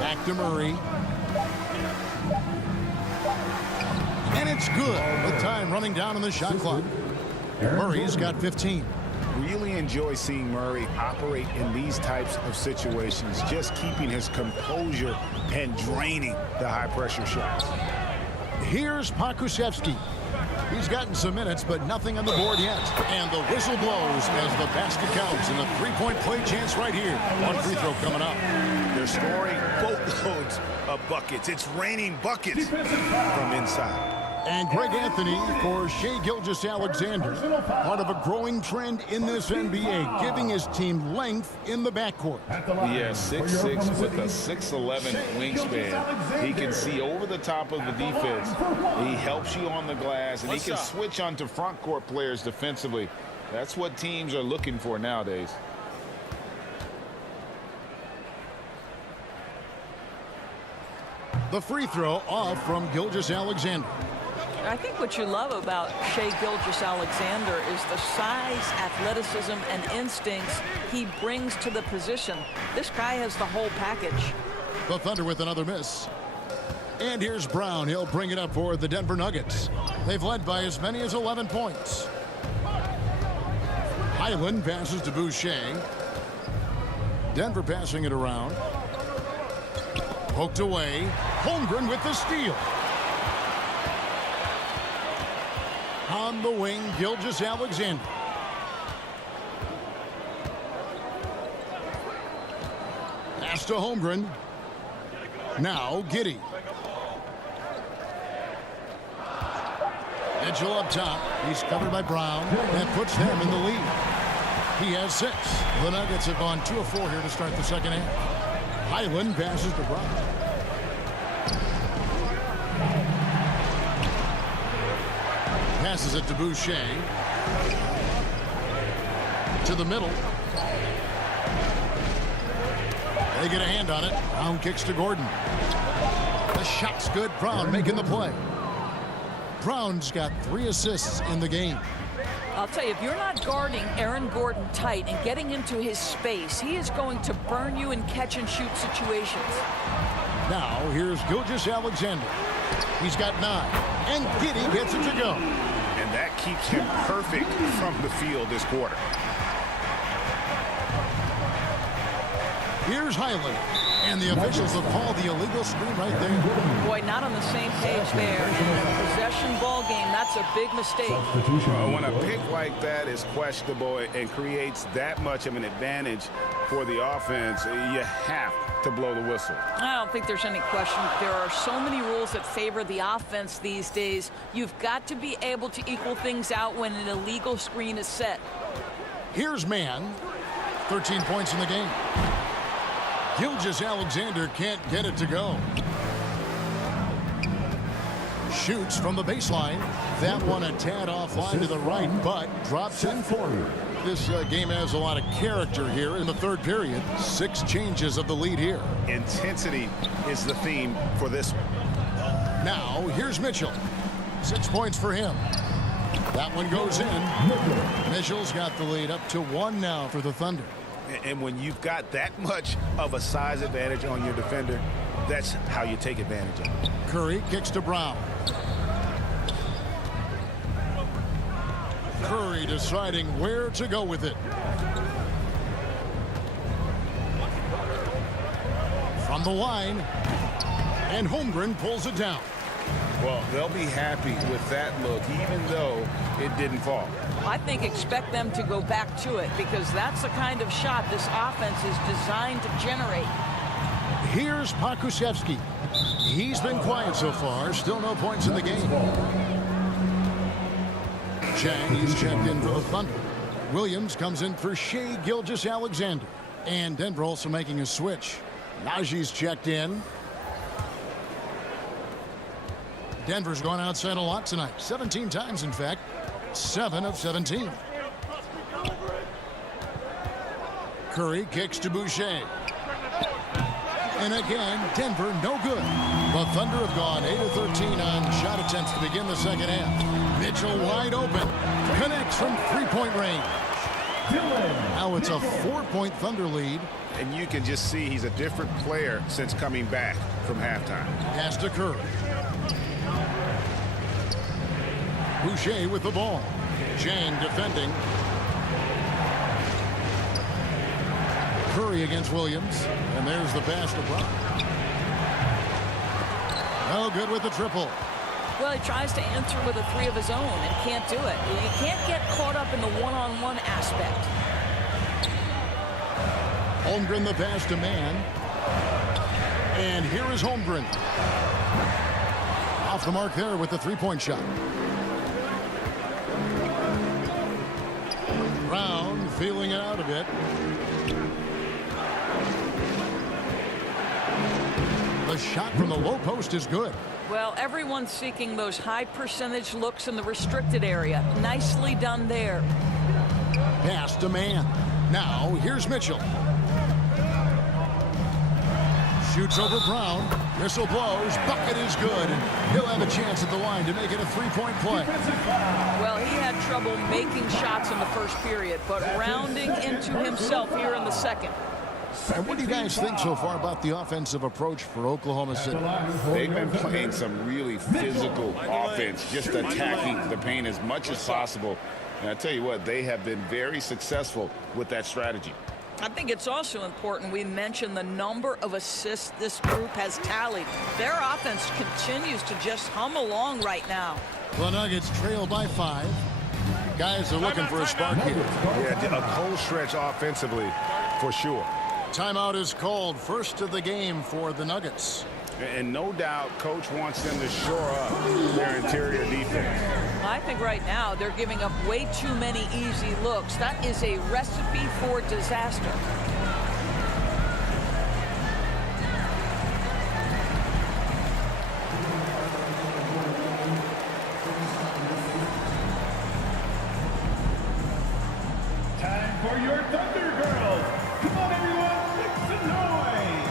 Back to Murray. And it's good with time running down on the shot clock. Murray's got 15. Really enjoy seeing Murray operate in these types of situations, just keeping his composure and draining the high-pressure shots. Here's Pokusevski. He's gotten some minutes, but nothing on the board yet. And the whistle blows as the basket counts, and a three-point play chance right here. One free throw coming up. They're scoring boatloads of buckets. It's raining buckets from inside. And Greg Anthony for Shai Gilgeous-Alexander. Part of a growing trend in this NBA, giving his team length in the backcourt. Yeah, 6'6" with a 6'11" wingspan. He can see over the top of the defense. He helps you on the glass, and he can switch onto front court players defensively. That's what teams are looking for nowadays. The free throw off from Gilgeous-Alexander. I think what you love about Shai Gilgeous-Alexander is the size, athleticism, and instincts he brings to the position. This guy has the whole package. The Thunder with another miss. And here's Brown. He'll bring it up for the Denver Nuggets. They've led by as many as 11 points. Highland passes to Boucher. Denver passing it around. Poked away. Holmgren with the steal. On the wing, Gilgeous-Alexander. Pass to Holmgren. Now Giddy. Mitchell up top. He's covered by Brown. That puts them in the lead. He has 6. The Nuggets have gone 2 of 4 here to start the second half. Highland passes to Brown. Passes it to Boucher. To the middle. They get a hand on it. Brown kicks to Gordon. The shot's good. Brown making the play. Brown's got 3 assists in the game. I'll tell you, if you're not guarding Aaron Gordon tight and getting into his space, he is going to burn you in catch-and-shoot situations. Now, here's Gilgeous-Alexander. He's got 9. And Giddy gets it to go. And that keeps him perfect from the field this quarter. Here's Highland. And the officials have called the illegal screen right there. Boy, not on the same page there. In a possession ball game, that's a big mistake. When a pick like that is questionable and creates that much of an advantage for the offense, you have to blow the whistle. I don't think there's any question. There are so many rules that favor the offense these days. You've got to be able to equal things out when an illegal screen is set. Here's man. 13 points in the game. Gilgeous-Alexander can't get it to go. Shoots from the baseline. That one a tad offline to the right, but drops in for you. This game has a lot of character here in the third period. 6 changes of the lead here. Intensity is the theme for this one. Now, here's Mitchell. 6 points for him. That one goes in. Mitchell's got the lead up to 1 now for the Thunder. And when you've got that much of a size advantage on your defender, that's how you take advantage of it. Curry kicks to Brown. Curry deciding where to go with it. From the line. And Holmgren pulls it down. Well, they'll be happy with that look, even though it didn't fall. I think expect them to go back to it because that's the kind of shot this offense is designed to generate. Here's Pokusevski. He's been quiet so far. Still no points in the game. Chang is checked in for the Thunder. Williams comes in for Shai Gilgeous-Alexander. And Denver also making a switch. Najee's checked in. Denver's gone outside a lot tonight. 17 times, in fact. 7 of 17. Curry kicks to Boucher. And again, Denver no good. The Thunder have gone 8 of 13 on shot attempts to begin the second half. Mitchell wide open. Connects from three-point range. Now it's a 4-point Thunder lead. And you can just see he's a different player since coming back from halftime. Pass to Curry. Boucher with the ball. Chang defending. Curry against Williams. And there's the pass to Brown. No good with the triple. Well, he tries to answer with a 3 of his own and can't do it. You can't get caught up in the one-on-one aspect. Holmgren the pass to man. And here is Holmgren. Off the mark there with the three-point shot. Brown feeling it out a bit. The shot from the low post is good. Well, everyone's seeking those high percentage looks in the restricted area. Nicely done there. Pass to man. Now here's Mitchell. Shoots over Brown. Whistle blows. Bucket is good. And he'll have a chance at the line to make it a three-point play. Well, he had trouble making shots in the first period, but rounding into himself here in the second. And what do you guys think so far about the offensive approach for Oklahoma City? They've been playing some really physical offense, just attacking the paint as much as possible. And I tell you what, they have been very successful with that strategy. I think it's also important we mention the number of assists this group has tallied. Their offense continues to just hum along right now. The Nuggets trail by 5. Guys are looking for a spark here. Yeah, a cold stretch offensively for sure. Timeout is called. First of the game for the Nuggets. And no doubt, Coach wants them to shore up their interior defense. I think right now they're giving up way too many easy looks. That is a recipe for disaster. Time for your Thunder Girls. Come on, everyone, make some noise.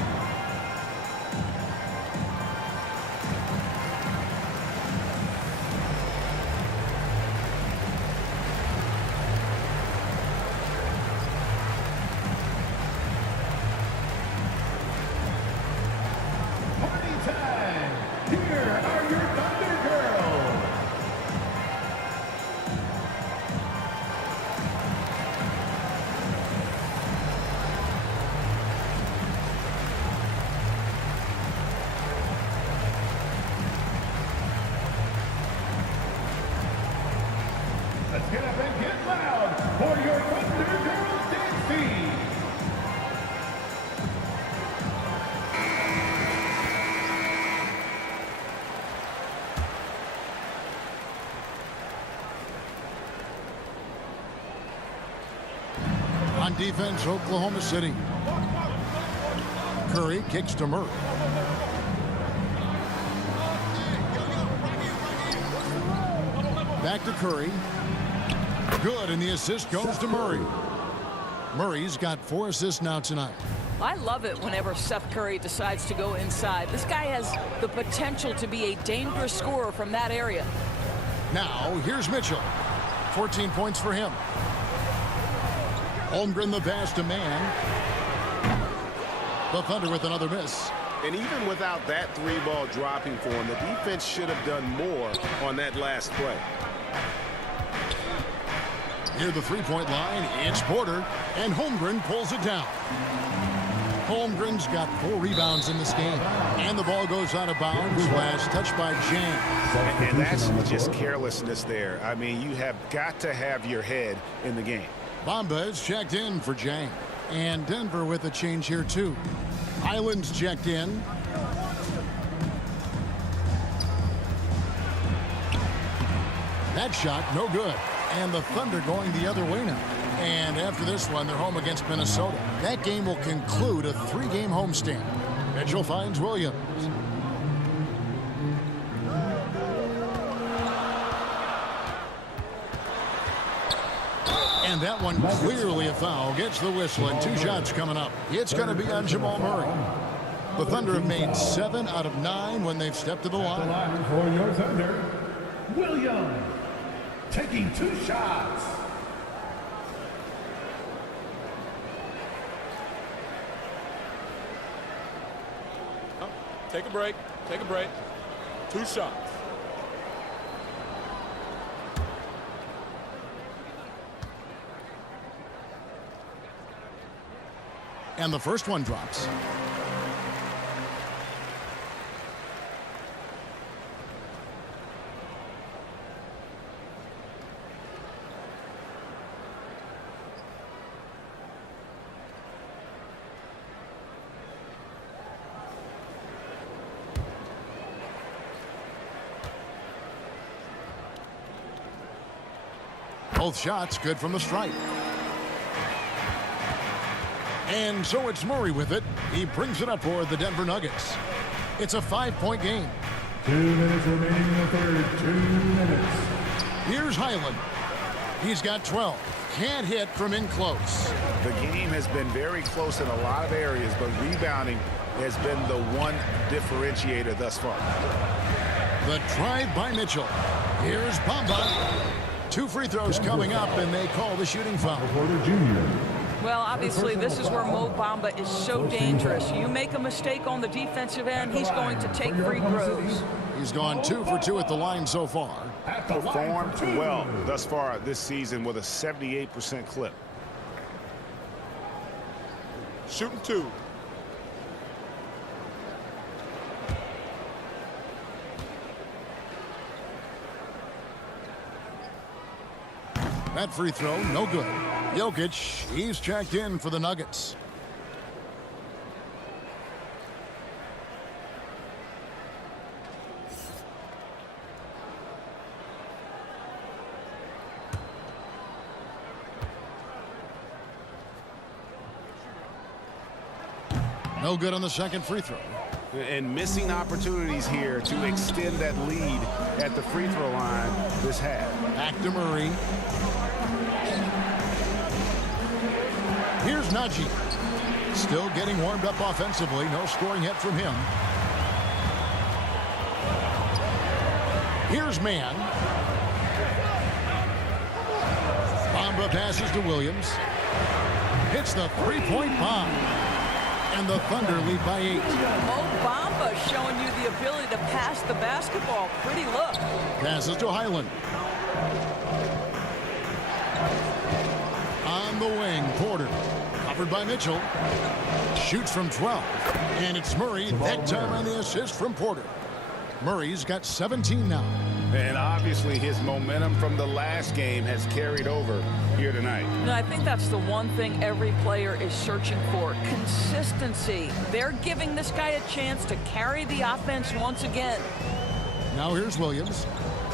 get up and get loud for your Thunder Girls dance team. On defense, Oklahoma City. Curry kicks to Murray. Back to Curry. Good, and the assist goes to Murray. Murray's got 4 assists now tonight. I love it whenever Seth Curry decides to go inside. This guy has the potential to be a dangerous scorer from that area. Now, here's Mitchell. 14 points for him. Holmgren the pass to man. The Thunder with another miss. And even without that 3-ball dropping for him, the defense should have done more on that last play. Near the three-point line, it's Porter, and Holmgren pulls it down. Holmgren's got 4 rebounds in this game, and the ball goes out of bounds. Last touch by James. And that's just carelessness there. I mean, you have got to have your head in the game. Bamba is checked in for Jang. And Denver with a change here, too. Island's checked in. That shot, no good. And the Thunder going the other way now. And after this one, they're home against Minnesota. That game will conclude a 3-game homestand. Mitchell finds Williams. And that one clearly a foul. Gets the whistle, and 2 shots coming up. It's going to be on Jamal Murray. The Thunder have made 7 out of 9 when they've stepped to the line. For your Thunder, Williams taking 2 shots. Take a break. Take a break. 2 shots. And the first one drops. Both shots good from the stripe. And so it's Murray with it. He brings it up for the Denver Nuggets. It's a 5-point game. 2 minutes remaining in the third. 2 minutes. Here's Highland. He's got 12. Can't hit from in close. The game has been very close in a lot of areas, but rebounding has been the one differentiator thus far. The drive by Mitchell. Here's Bamba. 2 free throws coming up, and they call the shooting foul. Porter Jr. Well, obviously, this is where Mo Bamba is so dangerous. You make a mistake on the defensive end, he's going to take free throws. He's gone 2 for 2 at the line so far. Performed well thus far this season with a 78% clip. Shooting 2. That free throw, no good. Jokic, he's checked in for the Nuggets. No good on the second free throw. And missing opportunities here to extend that lead at the free throw line this half. Back to Murray. Here's Najee. Still getting warmed up offensively. No scoring yet from him. Here's Mann. Bamba passes to Williams. Hits the three-point bomb. And the Thunder lead by 8. Mo Bamba showing you the ability to pass the basketball. Pretty look. Passes to Highland. On the wing, Porter. Covered by Mitchell. Shoots from 12. And it's Murray, that time on the assist from Porter. Murray's got 17 now. And obviously his momentum from the last game has carried over here tonight. No, I think that's the one thing every player is searching for. Consistency. They're giving this guy a chance to carry the offense once again. Now here's Williams.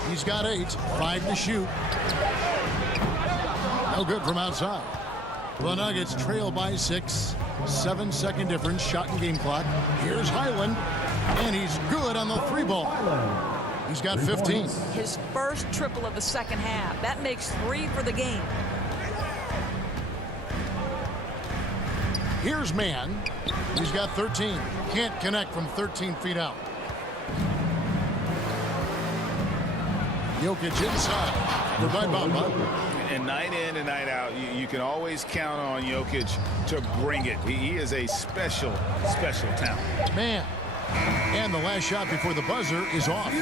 He's got 8, 5 to shoot. No good from outside. The Nuggets trail by 6. 7-second difference, shot and game clock. Here's Highland, and he's good on the 3-ball. He's got 15. His first triple of the second half. That makes 3 for the game. Here's Mann. He's got 13. Can't connect from 13 feet out. Jokic inside. Goodbye, Bamba. And night in and night out, you can always count on Jokic to bring it. He is a special, special talent. Man. And the last shot before the buzzer is off.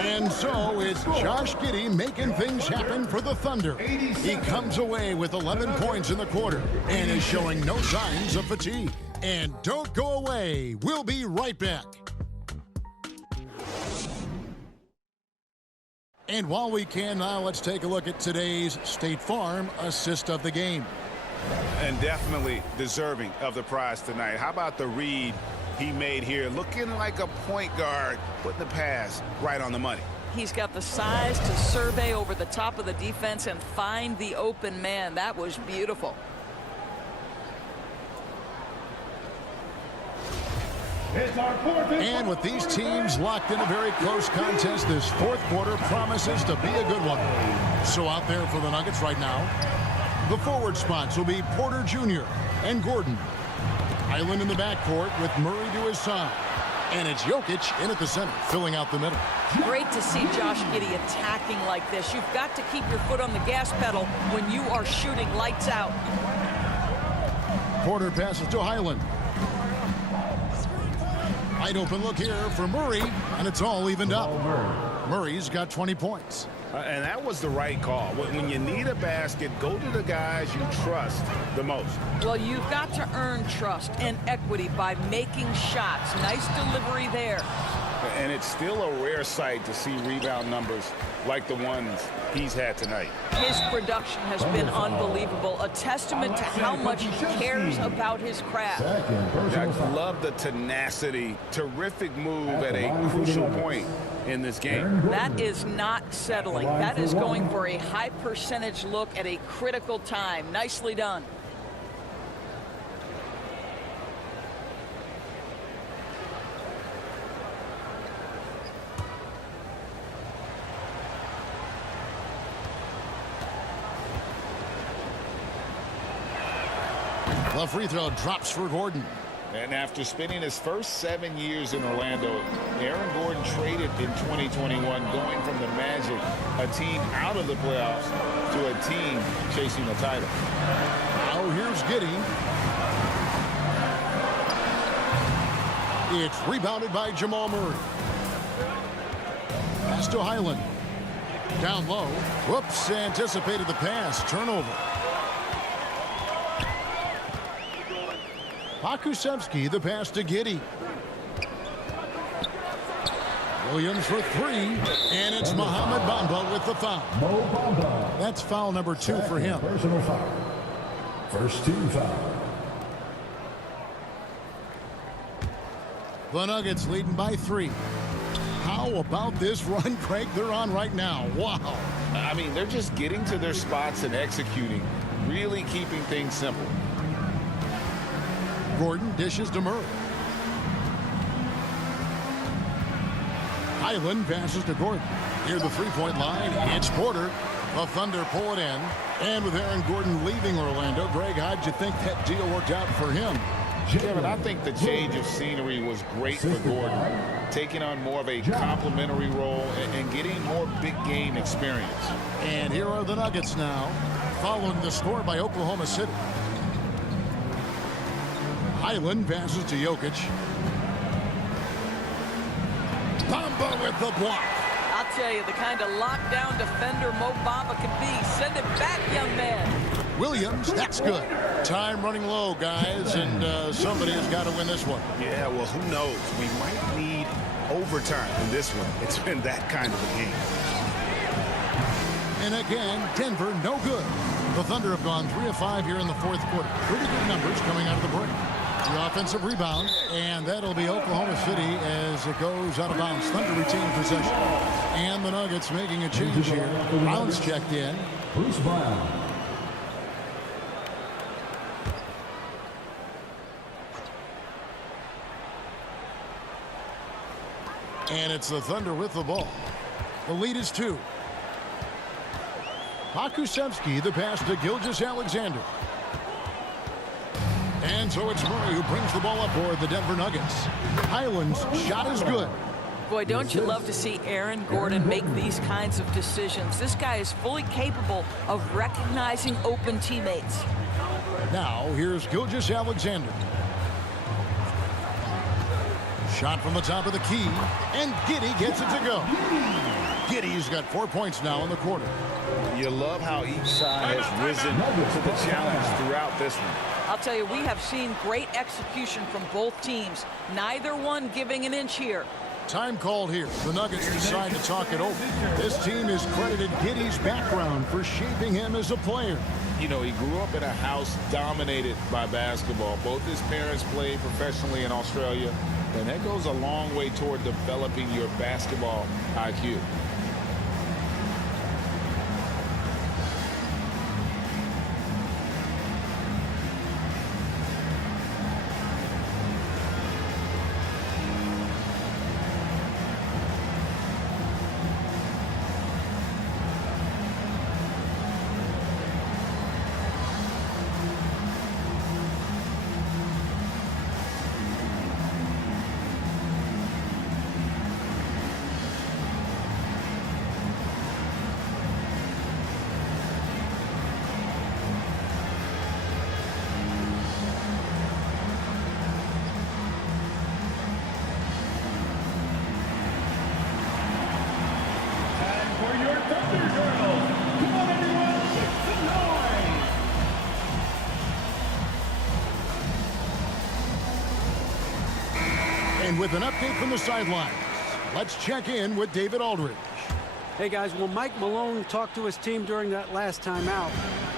And so it's Josh Giddey making things happen for the Thunder. He comes away with 11 points in the quarter and is showing no signs of fatigue. And don't go away. We'll be right back. And while we can now, let's take a look at today's State Farm assist of the game. And definitely deserving of the prize tonight. How about the read he made here? Looking like a point guard, putting the pass right on the money. He's got the size to survey over the top of the defense and find the open man. That was beautiful. And with these teams locked in a very close contest, this fourth quarter promises to be a good one. So out there for the Nuggets right now, the forward spots will be Porter Jr. and Gordon. Highland in the backcourt with Murray to his side. And it's Jokic in at the center, filling out the middle. Great to see Josh Giddey attacking like this. You've got to keep your foot on the gas pedal when you are shooting lights out. Porter passes to Highland. Wide open look here for Murray, and it's all evened up. Murray's got 20 points. And that was the right call. When you need a basket, go to the guys you trust the most. Well, you've got to earn trust and equity by making shots. Nice delivery there. And it's still a rare sight to see rebound numbers like the ones he's had tonight. His production has been unbelievable. A testament to how much he cares about his craft. I love the tenacity. Terrific move at a crucial point in this game. That is not settling. That is going for a high percentage look at a critical time. Nicely done. The free throw drops for Gordon. And after spending his first 7 years in Orlando, Aaron Gordon traded in 2021, going from the Magic, a team out of the playoffs, to a team chasing the title. Now here's Giddey. It's rebounded by Jamal Murray. Pass to Highland. Down low. Whoops, anticipated the pass. Turnover. Pakusevsky, the pass to Giddey. Williams for 3, and it's Mohamed Bamba with the foul. That's foul number 2 for him. Personal foul. First team foul. The Nuggets leading by 3. How about this run, Craig, they're on right now? Wow. I mean, they're just getting to their spots and executing, really keeping things simple. Gordon dishes to Murray. Highland passes to Gordon. Near the three-point line, it's Porter. The Thunder pull it in. And with Aaron Gordon leaving Orlando, Greg, how'd you think that deal worked out for him? Kevin, I think the change of scenery was great for Gordon, taking on more of a complimentary role and getting more big game experience. And here are the Nuggets now, following the score by Oklahoma City. Highland passes to Jokic. Bamba with the block. I'll tell you, the kind of lockdown defender Mo Bamba can be. Send it back, young man. Williams, that's good. Time running low, guys, and somebody has got to win this one. Yeah, well, who knows? We might need overtime in this one. It's been that kind of a game. And again, Denver no good. The Thunder have gone 3 of 5 here in the fourth quarter. Pretty good numbers coming out of the break. The offensive rebound, and that'll be Oklahoma City as it goes out of bounds. Thunder retain possession. And the Nuggets making a change here. Brown's checked in. Bruce Brown. And it's the Thunder with the ball. The lead is 2. Pokusevski, the pass to Gilgeous-Alexander. And so it's Murray who brings the ball up for the Denver Nuggets. Highland's shot is good. Boy, don't you love to see Aaron Gordon make these kinds of decisions. This guy is fully capable of recognizing open teammates. Now, here's Gilgeous-Alexander. Shot from the top of the key, and Giddey gets it to go. Giddey's got 4 points now in the quarter. You love how each side has risen to the challenge throughout this one. I'll tell you, we have seen great execution from both teams. Neither one giving an inch here. Time called here. The Nuggets decide to talk it over. This team has credited Giddey's background for shaping him as a player. You know, he grew up in a house dominated by basketball. Both his parents played professionally in Australia, and that goes a long way toward developing your basketball IQ. And with an update from the sidelines, let's check in with David Aldridge. Hey, guys, well, Mike Malone talked to his team during that last timeout.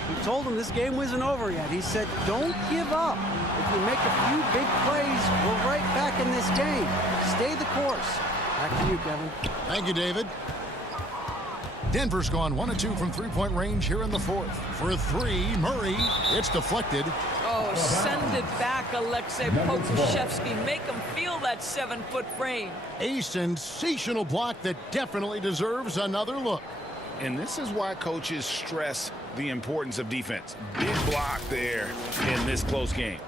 He told them this game wasn't over yet. He said, don't give up. If you make a few big plays, we're right back in this game. Stay the course. Back to you, Kevin. Thank you, David. Denver's gone 1 of 2 from three-point range here in the fourth. For 3, Murray. It's deflected. Oh, send it back, Alexei Pokusevski. Make him feel that 7-foot frame. A sensational block that definitely deserves another look. And this is why coaches stress the importance of defense. Big block there in this close game.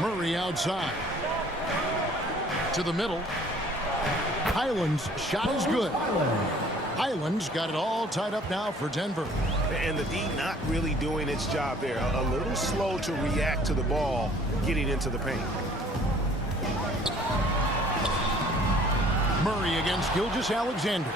Murray outside. To the middle. Highland's shot is good. Highland's got it all tied up now for Denver. And the D not really doing its job there. A little slow to react to the ball getting into the paint. Murray against Gilgeous-Alexander.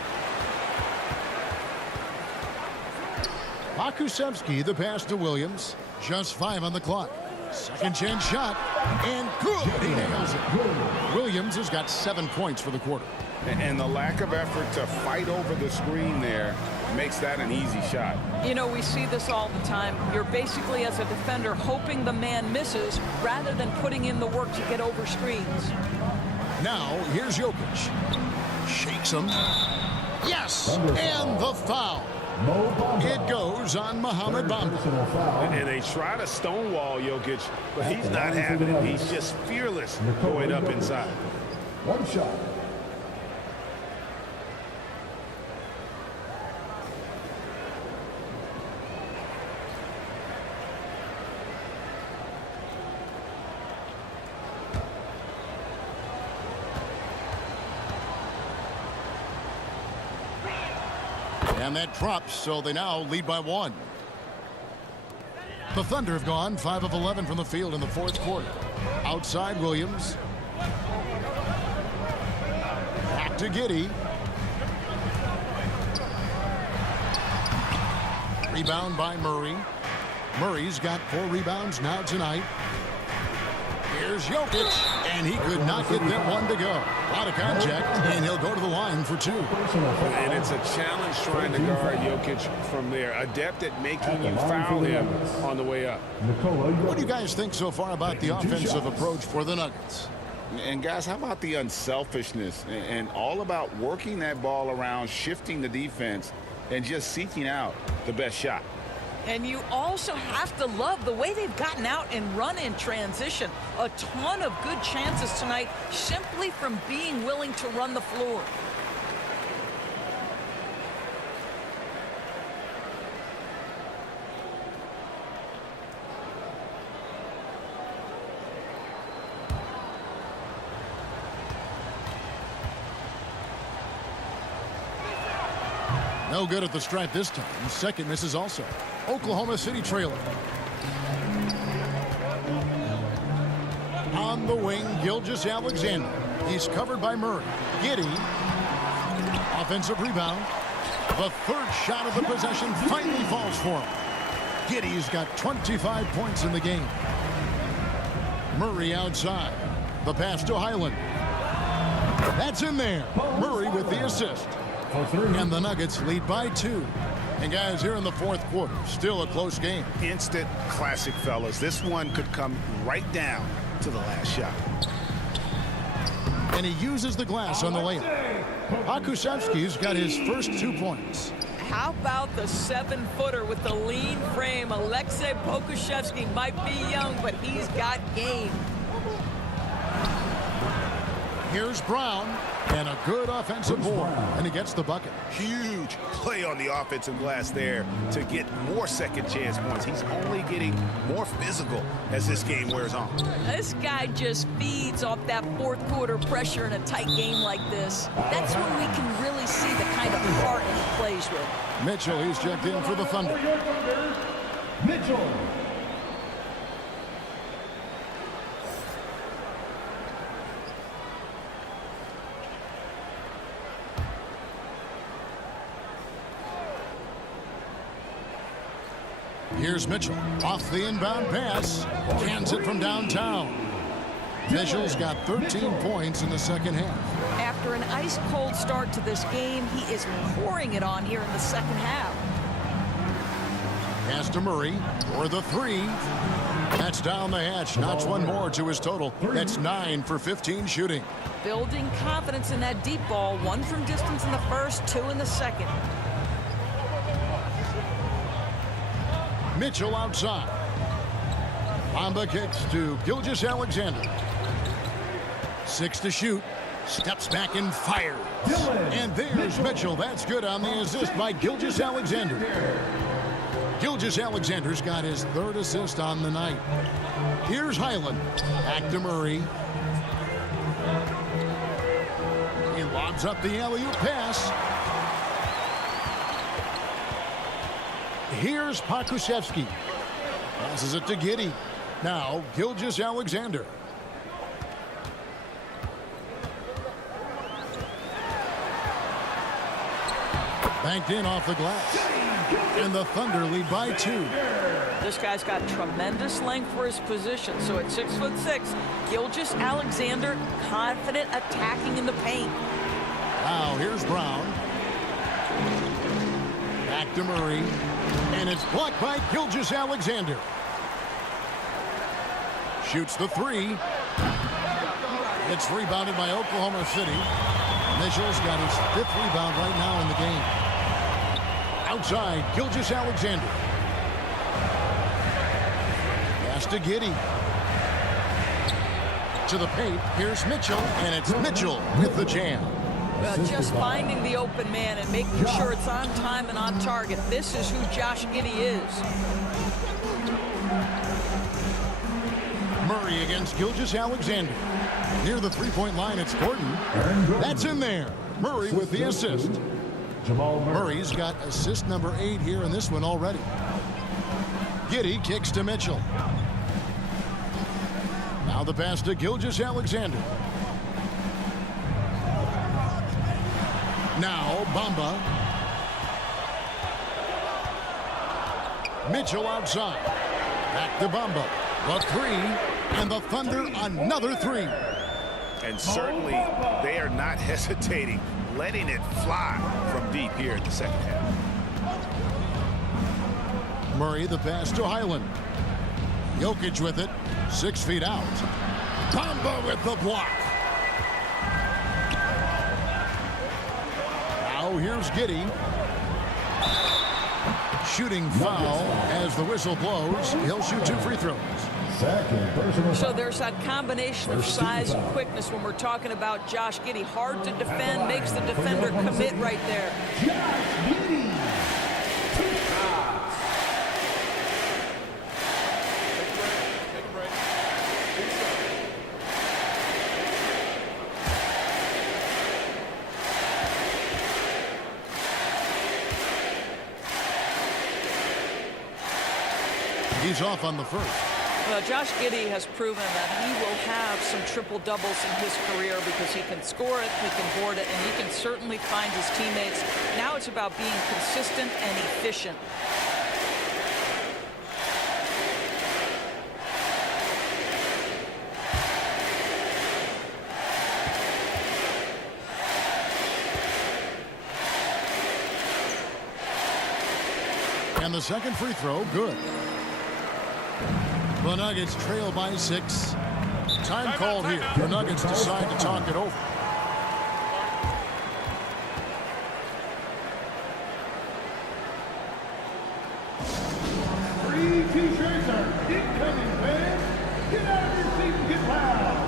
Pokusevski, the pass to Williams. Just 5 on the clock. Second chance shot, and good. He nails it. Williams has got 7 points for the quarter. And the lack of effort to fight over the screen there makes that an easy shot. You know, we see this all the time. You're basically, as a defender, hoping the man misses rather than putting in the work to get over screens. Now, here's Jokic. Shakes him. Yes, and the foul. It goes on Mohamed Bamba. And they try to stonewall Jokic, but he's not having it. He's just fearless going up inside. One shot. And that drops, so they now lead by 1. The Thunder have gone 5 of 11 from the field in the fourth quarter. Outside Williams. Back to Giddey. Rebound by Murray. Murray's got 4 rebounds now tonight. Here's Jokic, and he could not get that one to go. A lot of contact, and he'll go to the line for 2. And it's a challenge trying to guard Jokic from there. Adept at making you foul him on the way up. What do you guys think so far about the offensive approach for the Nuggets? And guys, how about the unselfishness and all about working that ball around, shifting the defense, and just seeking out the best shot? And you also have to love the way they've gotten out and run in transition. A ton of good chances tonight simply from being willing to run the floor. No good at the stripe this time. Second misses also. Oklahoma City trailer. On the wing, Gilgeous-Alexander. He's covered by Murray. Giddey. Offensive rebound. The third shot of the possession finally falls for him. Giddey's got 25 points in the game. Murray outside. The pass to Highland. That's in there. Murray with the assist. And the Nuggets lead by 2. And guys, here in the fourth quarter, still a close game. Instant classic, fellas. This one could come right down to the last shot. And he uses the glass on the layup. Pakusevski's got his first 2 points. How about the 7-footer with the lean frame? Alexei Pokusevski might be young, but he's got game. Here's Brown, and a good offensive board, and he gets the bucket. Huge play on the offensive glass there to get more second chance points. He's only getting more physical as this game wears on. This guy just feeds off that fourth quarter pressure in a tight game like this. That's when we can really see the kind of heart he plays with. Mitchell, he's checked in for the Thunder. Mitchell. Here's Mitchell off the inbound pass. Cans it from downtown. Mitchell's got 13 points in the second half. After an ice-cold start to this game, he is pouring it on here in the second half. Pass to Murray for the 3. That's down the hatch. Knocks one more to his total. That's 9 for 15 shooting. Building confidence in that deep ball. 1 from distance in the first, 2 in the second. Mitchell outside. Bamba kicks to Gilgeous-Alexander. 6 to shoot. Steps back and fires. And there's Mitchell. That's good on the assist by Gilgeous-Alexander. Gilgeous-Alexander's got his 3rd assist on the night. Here's Highland. Back to Murray. He lobs up the alley-oop pass. Here's Pakusevski. Passes it to Giddey. Now Gilgeous-Alexander. Banked in off the glass. And the Thunder lead by 2. This guy's got tremendous length for his position. So at 6'6", Gilgeous-Alexander confident attacking in the paint. Now here's Brown. Back to Murray. And it's blocked by Gilgeous-Alexander. Shoots the 3. It's rebounded by Oklahoma City. Mitchell's got his 5th rebound right now in the game. Outside, Gilgeous-Alexander. Pass to Giddey. To the paint, here's Mitchell, and it's Mitchell with the jam. Just finding the open man and making sure it's on time and on target. This is who Josh Giddey is. Murray against Gilgeous-Alexander. Near the three-point line, it's Gordon. That's in there. Murray with the assist. Murray's got assist number 8 here in this one already. Giddey kicks to Mitchell. Now the pass to Gilgeous-Alexander. Now Bamba. Mitchell outside. Back to Bamba. The three. And the Thunder another three. And certainly they are not hesitating, letting it fly from deep here in the second half. Murray the pass to Highland. Jokic with it. 6 feet out. Bamba with the block. Now here's Giddey. Shooting foul as the whistle blows. He'll shoot 2 free throws. So there's that combination of size and quickness when we're talking about Josh Giddey. Hard to defend, makes the defender commit right there. He's off on the first. Josh Giddey has proven that he will have some triple-doubles in his career because he can score it, he can board it, and he can certainly find his teammates. Now it's about being consistent and efficient. And the second free throw, good. The Nuggets trail by 6. Time called here. The Nuggets decide to talk it over. Free t-shirts are incoming, fans. Get out of your seat and get loud.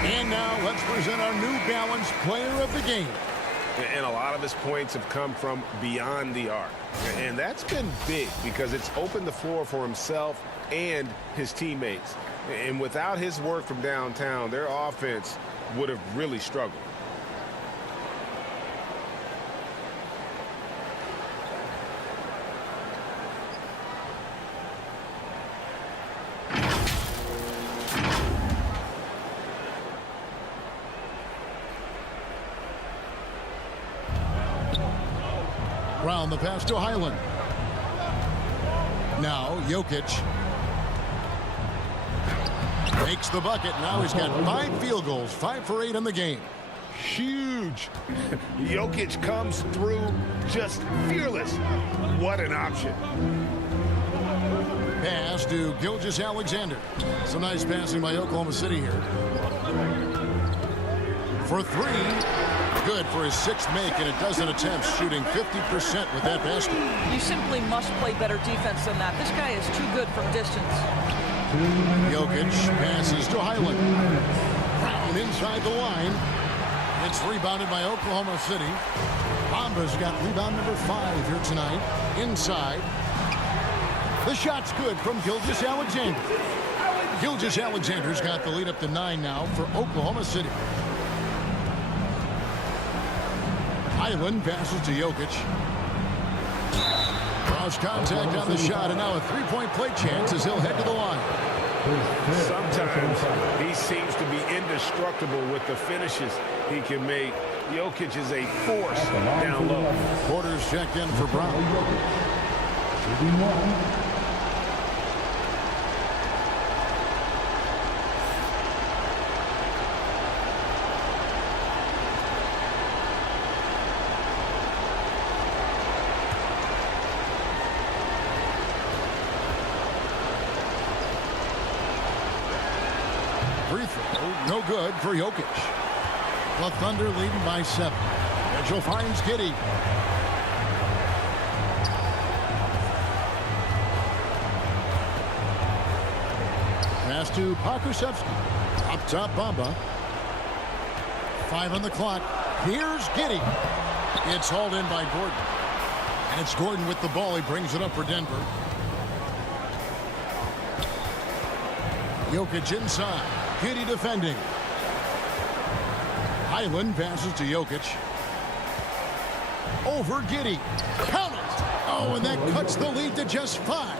And now let's present our New Balance player of the game. And a lot of his points have come from beyond the arc. And that's been big because it's opened the floor for himself and his teammates. And without his work from downtown, their offense would have really struggled. Brown the pass to Highland. Now Jokic makes the bucket. Now he's got 5 field goals, 5 for 8 in the game. Huge. Jokic comes through just fearless. What an option. Pass to Gilgeous-Alexander. Some nice passing by Oklahoma City here. For 3. Good for his 6th make and a dozen attempts, shooting 50% with that basket. You simply must play better defense than that. This guy is too good from distance. Jokic passes to Highland. Brown inside the line. It's rebounded by Oklahoma City. Bamba's got rebound number 5 here tonight. Inside. The shot's good from Gilgeous-Alexander. Gilgeous-Alexander's got the lead up to 9 now for Oklahoma City. Highland passes to Jokic. Cross contact on the shot, and now a 3-point play chance as he'll head to the line. Sometimes he seems to be indestructible with the finishes he can make. Jokic is a force down low. Quarters checked in for Brown. free throw. No good for Jokic. The Thunder leading by 7. Mitchell finds Giddey. Pass to Pokusevski. Up top, Bamba. 5 on the clock. Here's Giddey. It's hauled in by Gordon. And it's Gordon with the ball. He brings it up for Denver. Jokic inside. Giddey defending. Highland passes to Jokic. Over Giddey. Count it. Oh, and that cuts the lead to just 5.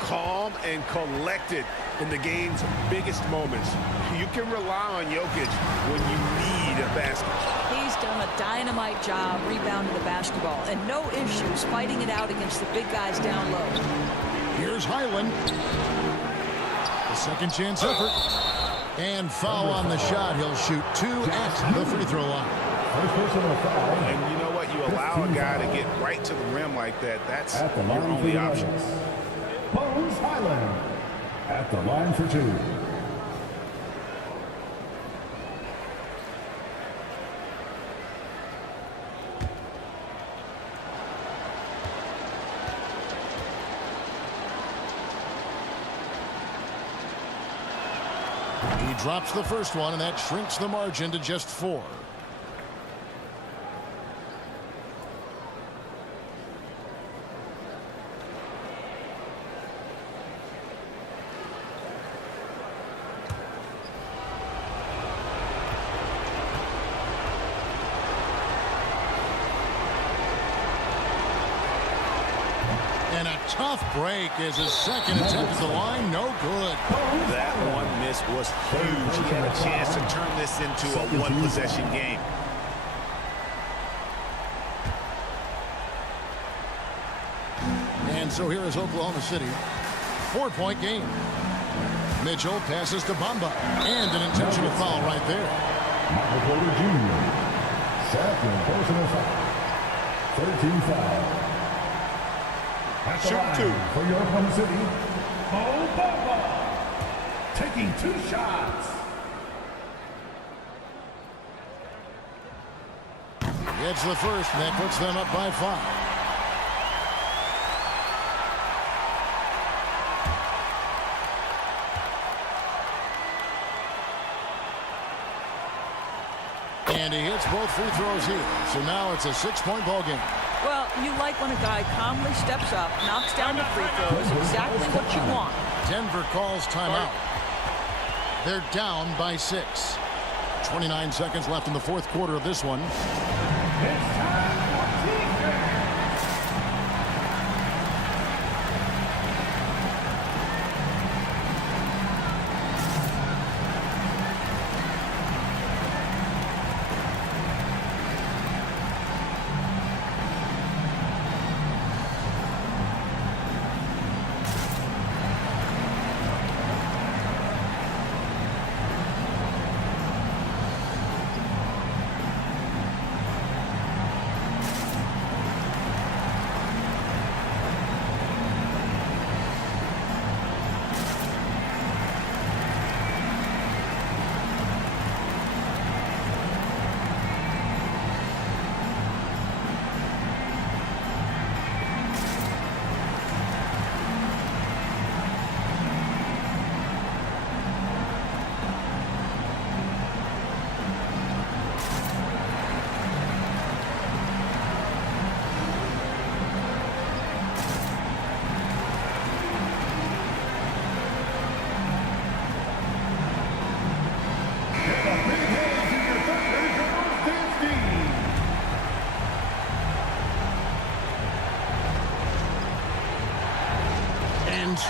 Calm and collected in the game's biggest moments. You can rely on Jokic when you need a basket. He's done a dynamite job rebounding the basketball and no issues fighting it out against the big guys down low. Here's Highland. The second chance effort. And foul on the shot. He'll shoot 2 at the free throw line. And you know what? You allow a guy to get right to the rim like that. That's your only option. Bones Highland at the line for 2. He drops the first one, and that shrinks the margin to just 4. And a tough break is his second attempt at the line. No good. That one miss was huge. He had a chance to turn this into a one-possession game. And so here is Oklahoma City. 4-point game. Mitchell passes to Bamba. And an intentional foul right there. Michael Porter Jr. Second personal foul. 13 foul. Shoot 2 for your Oklahoma City. Mo Bamba taking 2 shots. Gets the first, and that puts them up by 5. And he hits both free throws here. So now it's a 6-point ball game. Well, you like when a guy calmly steps up, knocks down the free throws, exactly what you want. Denver calls timeout. They're down by 6. 29 seconds left in the fourth quarter of this one. It's time for defense.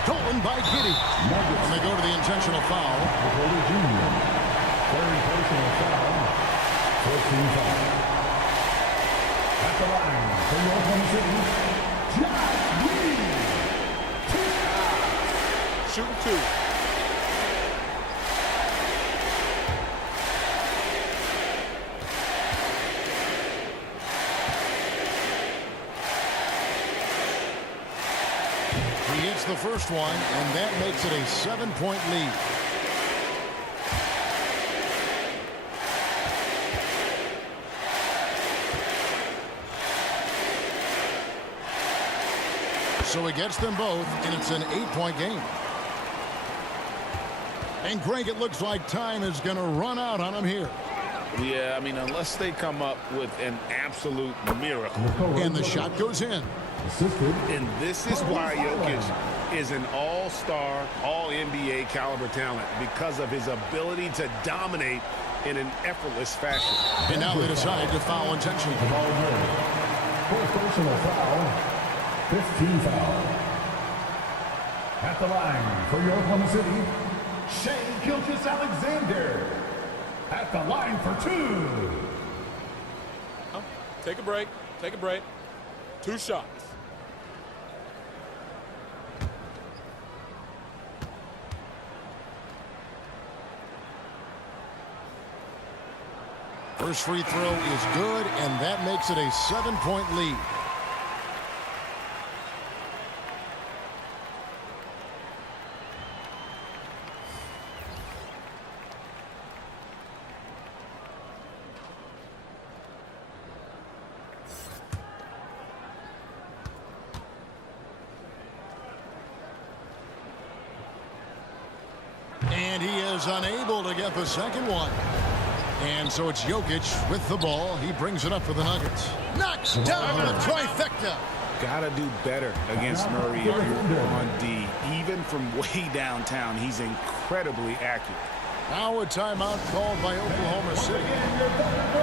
Stolen by Giddey. And they go to the intentional foul. Porter Jr. Third personal foul. 14 foul. At the line for your Oklahoma City, Josh Reed. 2 shots. Shooting 2. He hits the first one, and that makes it a 7-point lead. So he gets them both, and it's an 8-point game. And Greg, it looks like time is going to run out on him here. Yeah, I mean, unless they come up with an absolute miracle. And the shot goes in. And this is why Jokic is an all-star, all-NBA caliber talent, because of his ability to dominate in an effortless fashion. And now they decide to foul intentionally. First personal foul, 15 foul. At the line for your Oklahoma City, Shea Gilgeous-Alexander. At the line for 2. Take a break. Take a break. 2 shots. First free throw is good, and that makes it a 7-point lead. And he is unable to get the second one. And so it's Jokic with the ball. He brings it up for the Nuggets. Knocks down the trifecta. Gotta do better against Murray if you're on D. Even from way downtown, he's incredibly accurate. Now a timeout called by Oklahoma City.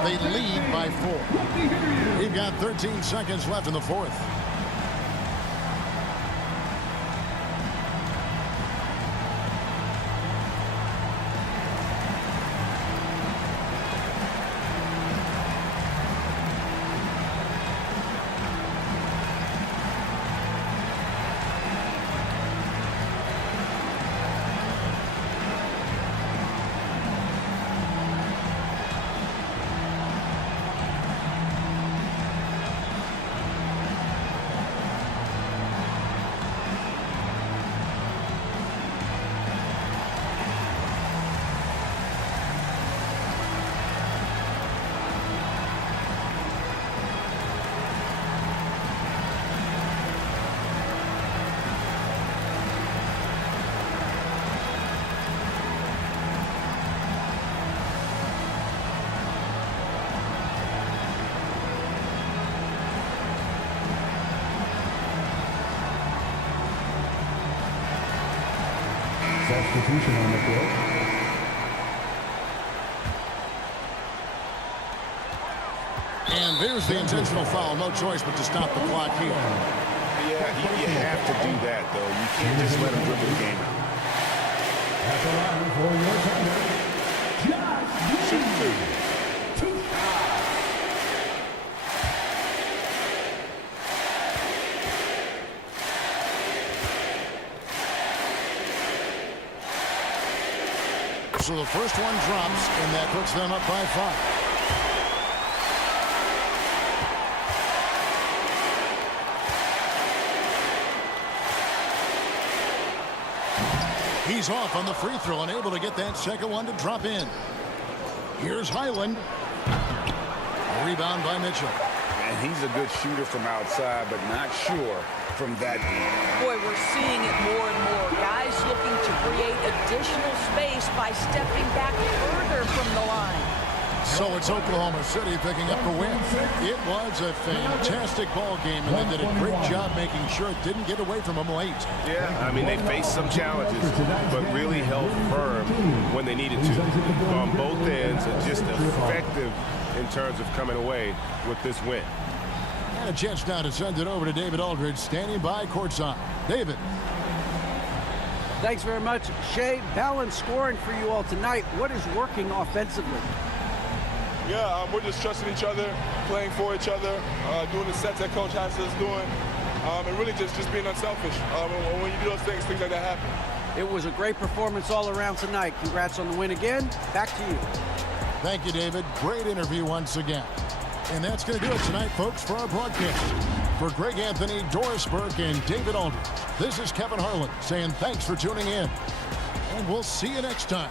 They lead by 4. We've got 13 seconds left in the fourth. Substitution on the court. And there's the intentional foul. No choice but to stop the clock here. Yeah, you have to do that, though. You can't just let him dribble the game out. At the line for your Thunder, Josh Giddey. 2 shots. So the first one drops, and that puts them up by 5. He's off on the free throw and able to get that second one to drop in. Here's Highland. Rebound by Mitchell. And he's a good shooter from outside, but not sure from that deep. Boy, we're seeing it more and more. Guys looking to create additional space by stepping back further from the line. So it's Oklahoma City picking up the win. It was a fantastic ball game, and they did a great job making sure it didn't get away from them late. Yeah, I mean, they faced some challenges, but really held firm when they needed to on both ends, and just effective in terms of coming away with this win. And a chance now to send it over to David Aldridge, standing by courtside. David. Thanks very much, Shea. Balanced scoring for you all tonight. What is working offensively? Yeah, we're just trusting each other, playing for each other, doing the sets that Coach has us doing, and really just being unselfish. When you do those things like that happen. It was a great performance all around tonight. Congrats on the win again. Back to you. Thank you, David. Great interview once again. And that's going to do it tonight, folks, for our broadcast. For Greg Anthony, Doris Burke, and David Aldridge, this is Kevin Harlan saying thanks for tuning in. And we'll see you next time.